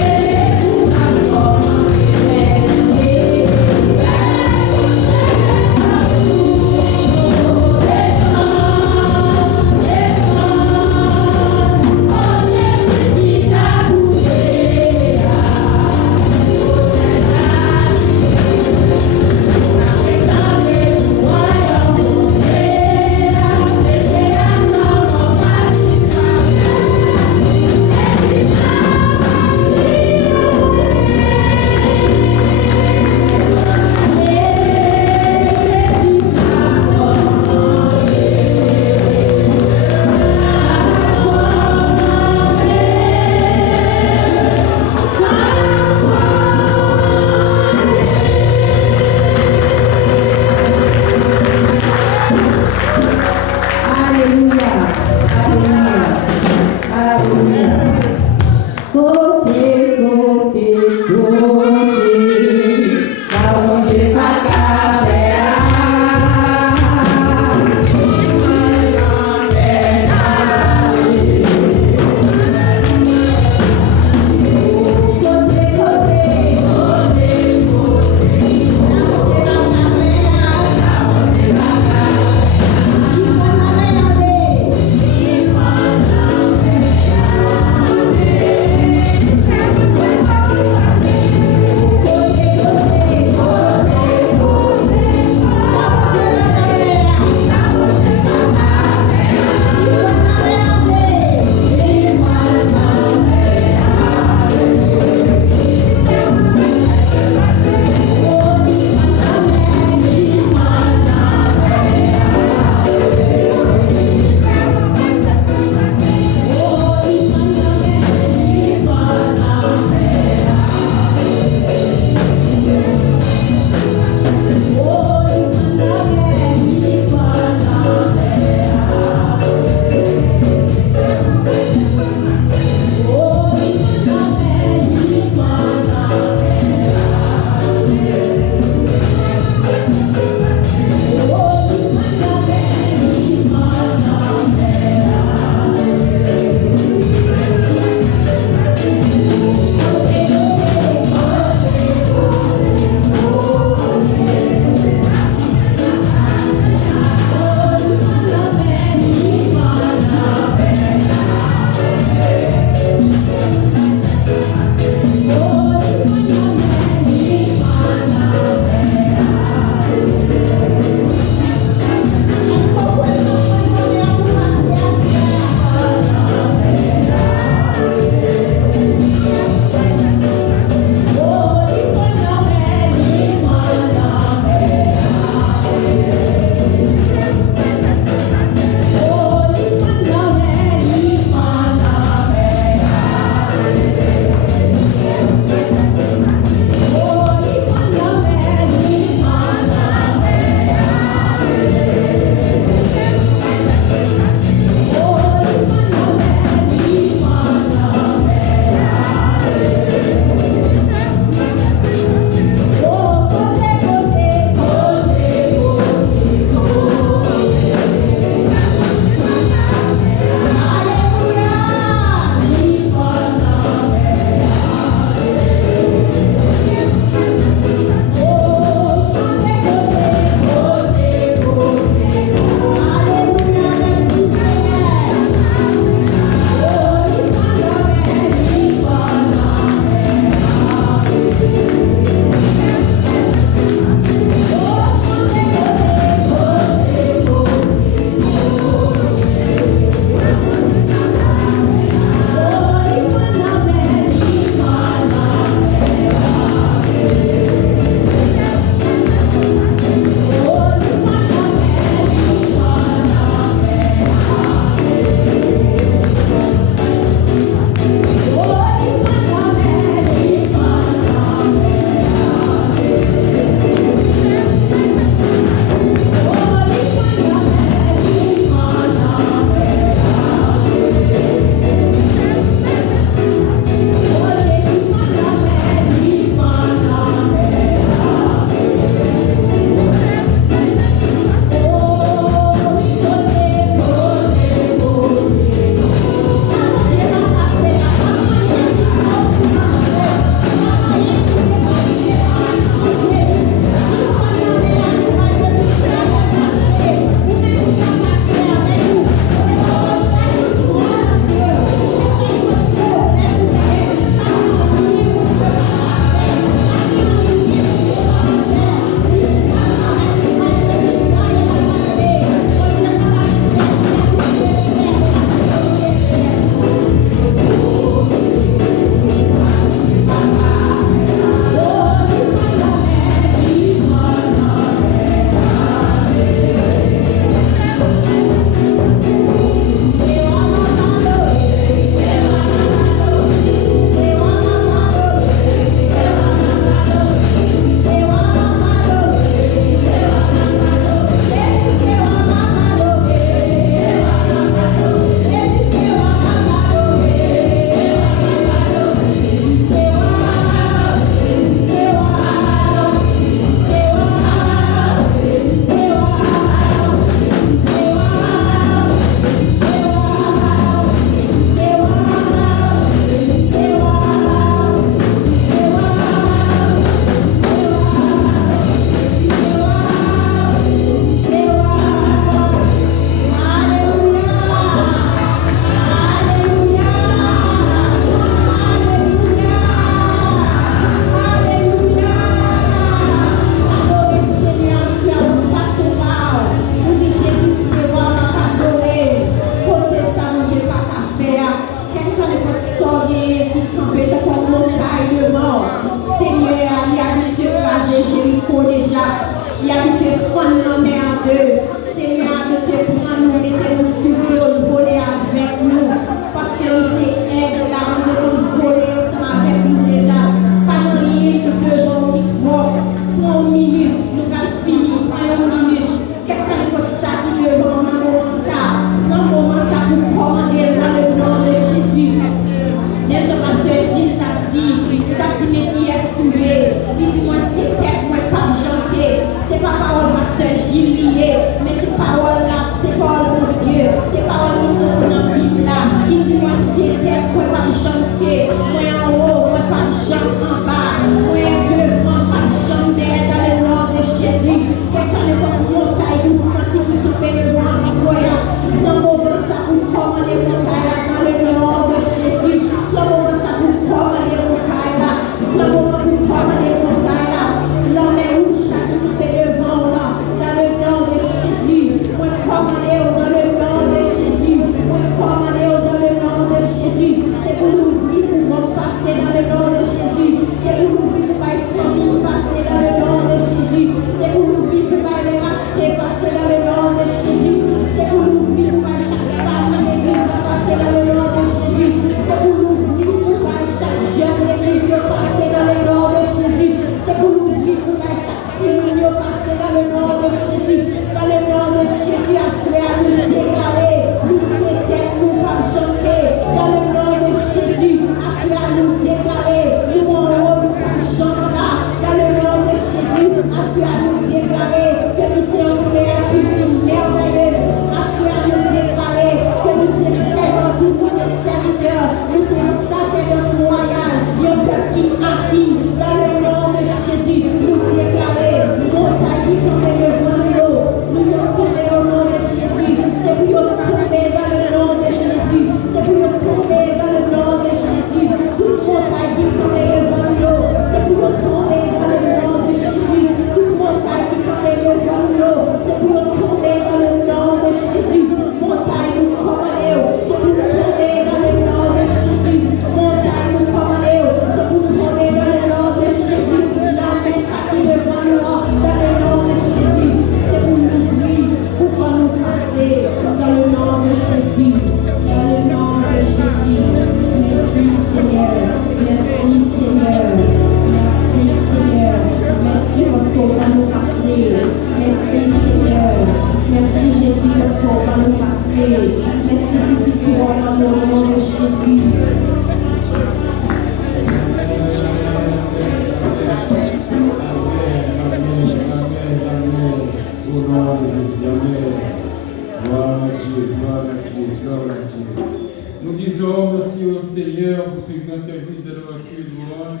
disons merci au Seigneur pour ce grand service de l'ouverture du louange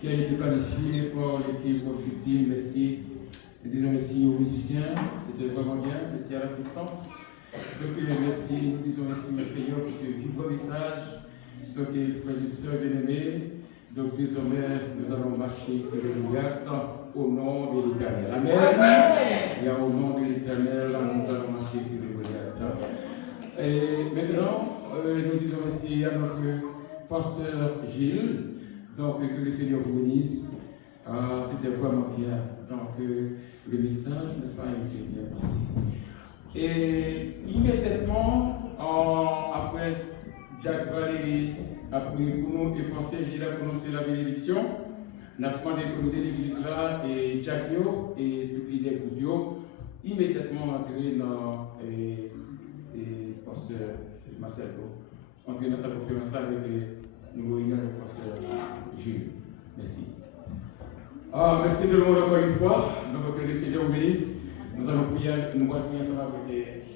qui a été planifié par l'équipe Worship Team. Merci. Nous disons merci aux musiciens, c'était vraiment bien. Merci à l'assistance. Donc, merci, nous disons merci, mon Seigneur, pour ce vibrant message. Donc, frères et sœurs bien-aimés, donc désormais, nous allons marcher sur les ouvertes au nom de l'Éternel. Amen. Et au nom de l'Éternel, nous allons marcher sur les ouvertes. Et maintenant, nous disons merci à notre pasteur Gilles. Donc, que le Seigneur vous bénisse. C'était vraiment bien. Donc, le message, n'est-ce pas, a été bien passé. Et immédiatement, après Jacques Valéry, après pour nous et pasteur Gilles a prononcé la bénédiction, on a demandé le comité de l'église là, et Jacques et le leader groupe, immédiatement entrer dans le pasteur Marcel. Entrer dans sa conférence là avec le nouveau pasteur Gilles. Merci. Merci tout le monde encore une fois. Donc, que le Seigneur vous bénisse. Nous allons prier, nous allons prier ensemble avec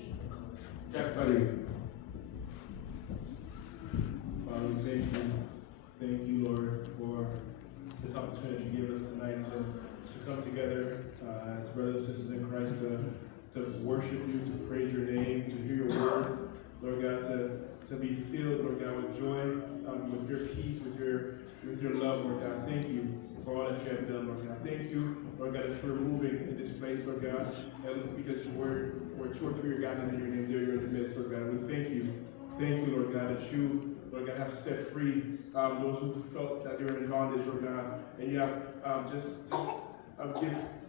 Jacques Valéry. Father, thank you, Lord, for this opportunity you gave us tonight to come together as brothers and sisters in Christ to worship you, to praise your name, to hear your word, Lord God, to be filled, Lord God, with joy, with your peace, with your love, Lord God. Thank you for all that you have done, Lord God. Thank you, Lord God, that you're moving in this place, Lord God, and because we're two or three are gathered in your name, there you're in the midst, Lord God. We thank you. Thank you, Lord God, that you, Lord God, have set free those who felt that they were in bondage, Lord God, and you have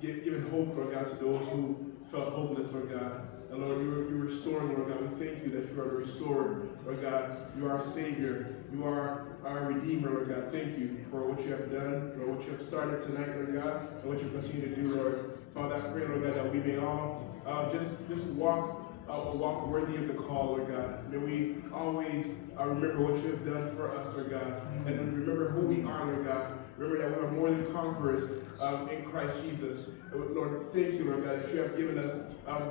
given hope, Lord God, to those who felt hopeless, Lord God. And Lord, you're restoring, Lord God. We thank you that you are the restorer, Lord God. You are our Savior. You are our Redeemer, Lord God. Thank you for what you have done, for what you have started tonight, Lord God, and what you continue to do, Lord. Father, I pray, Lord God, that we may all just walk worthy of the call, Lord God. May we always remember what you have done for us, Lord God, and remember who we are, Lord God. Remember that we are more than conquerors in Christ Jesus. Lord, thank you, Lord God, that you have given us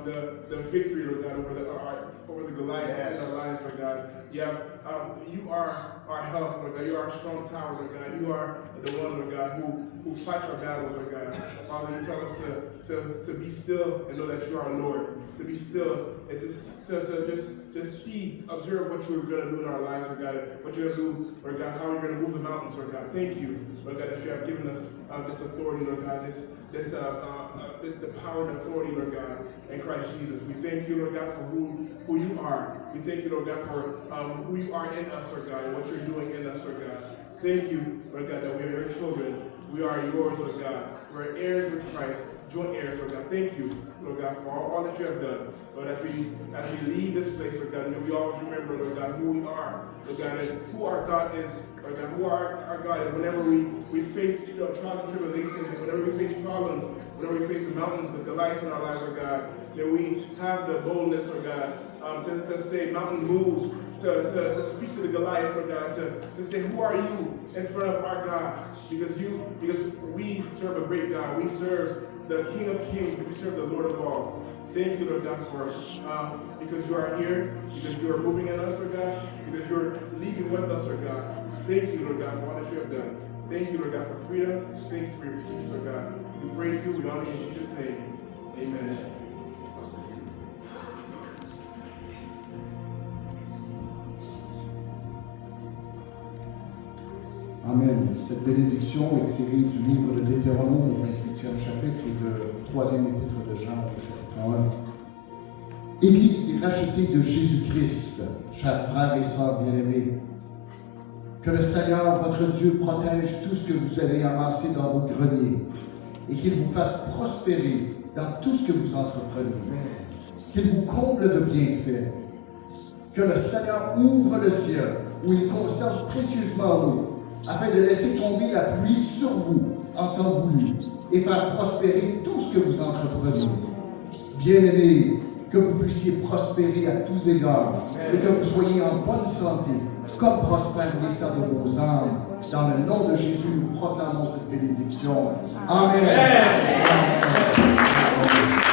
the victory, Lord God, over the Goliaths in our lives, Lord God. You are our help, Lord God. You are our strong tower, Lord God. You are the one, Lord God, who fights our battles, Lord God. Father, you tell us to be still and know that you are Lord. To be still and to just see, observe what you're going to do in our lives, Lord God. What you're going to do, Lord God, how you're going to move the mountains, Lord God. Thank you, Lord God, that you have given us this authority, Lord God, this the power and authority, Lord God, in Christ Jesus. We thank you, Lord God, for who you are. We thank you, Lord God, for who you are in us, Lord God, and what you're doing in us, Lord God. Thank you, Lord God, that we are your children. We are yours, Lord God. We're heirs with Christ, joint heirs, Lord God. Thank you, Lord God, for all that you have done. Lord, as we leave this place, Lord God, may we always remember, Lord God, who we are, Lord God, and who our God is, Lord God, who our God is. Whenever we face trials and tribulations, whenever we face problems, whenever we face the mountains, the delights in our lives, Lord God, may we have the boldness, Lord God, to say, mountain move, to speak to the Goliath, Lord God, to say, who are you in front of our God? Because we serve a great God. We serve the King of Kings. We serve the Lord of all. Thank you, Lord God, for because you are here, because you are moving in us, Lord God, because you're leading with us, Lord God. Thank you, Lord God, for all that you have done. Thank you, Lord God, for freedom. Thank you for your peace, Lord God. We praise you. We honor you in Jesus' name. Amen. Amen. Cette bénédiction est tirée du livre de Deutéronome, au 28e chapitre de 3e épître de Jean, chapitre 1. Église et rachetée de Jésus-Christ, chers frères et sœurs bien-aimés, que le Seigneur, votre Dieu, protège tout ce que vous avez amassé dans vos greniers et qu'il vous fasse prospérer dans tout ce que vous entreprenez, qu'il vous comble de bienfaits, que le Seigneur ouvre le ciel où il conserve précieusement l'eau, afin de laisser tomber la pluie sur vous en temps voulu et faire prospérer tout ce que vous entreprenez. Bien-aimés, que vous puissiez prospérer à tous égards et que vous soyez en bonne santé, comme prospère l'état de vos âmes. Dans le nom de Jésus, nous proclamons cette bénédiction. Amen. Amen.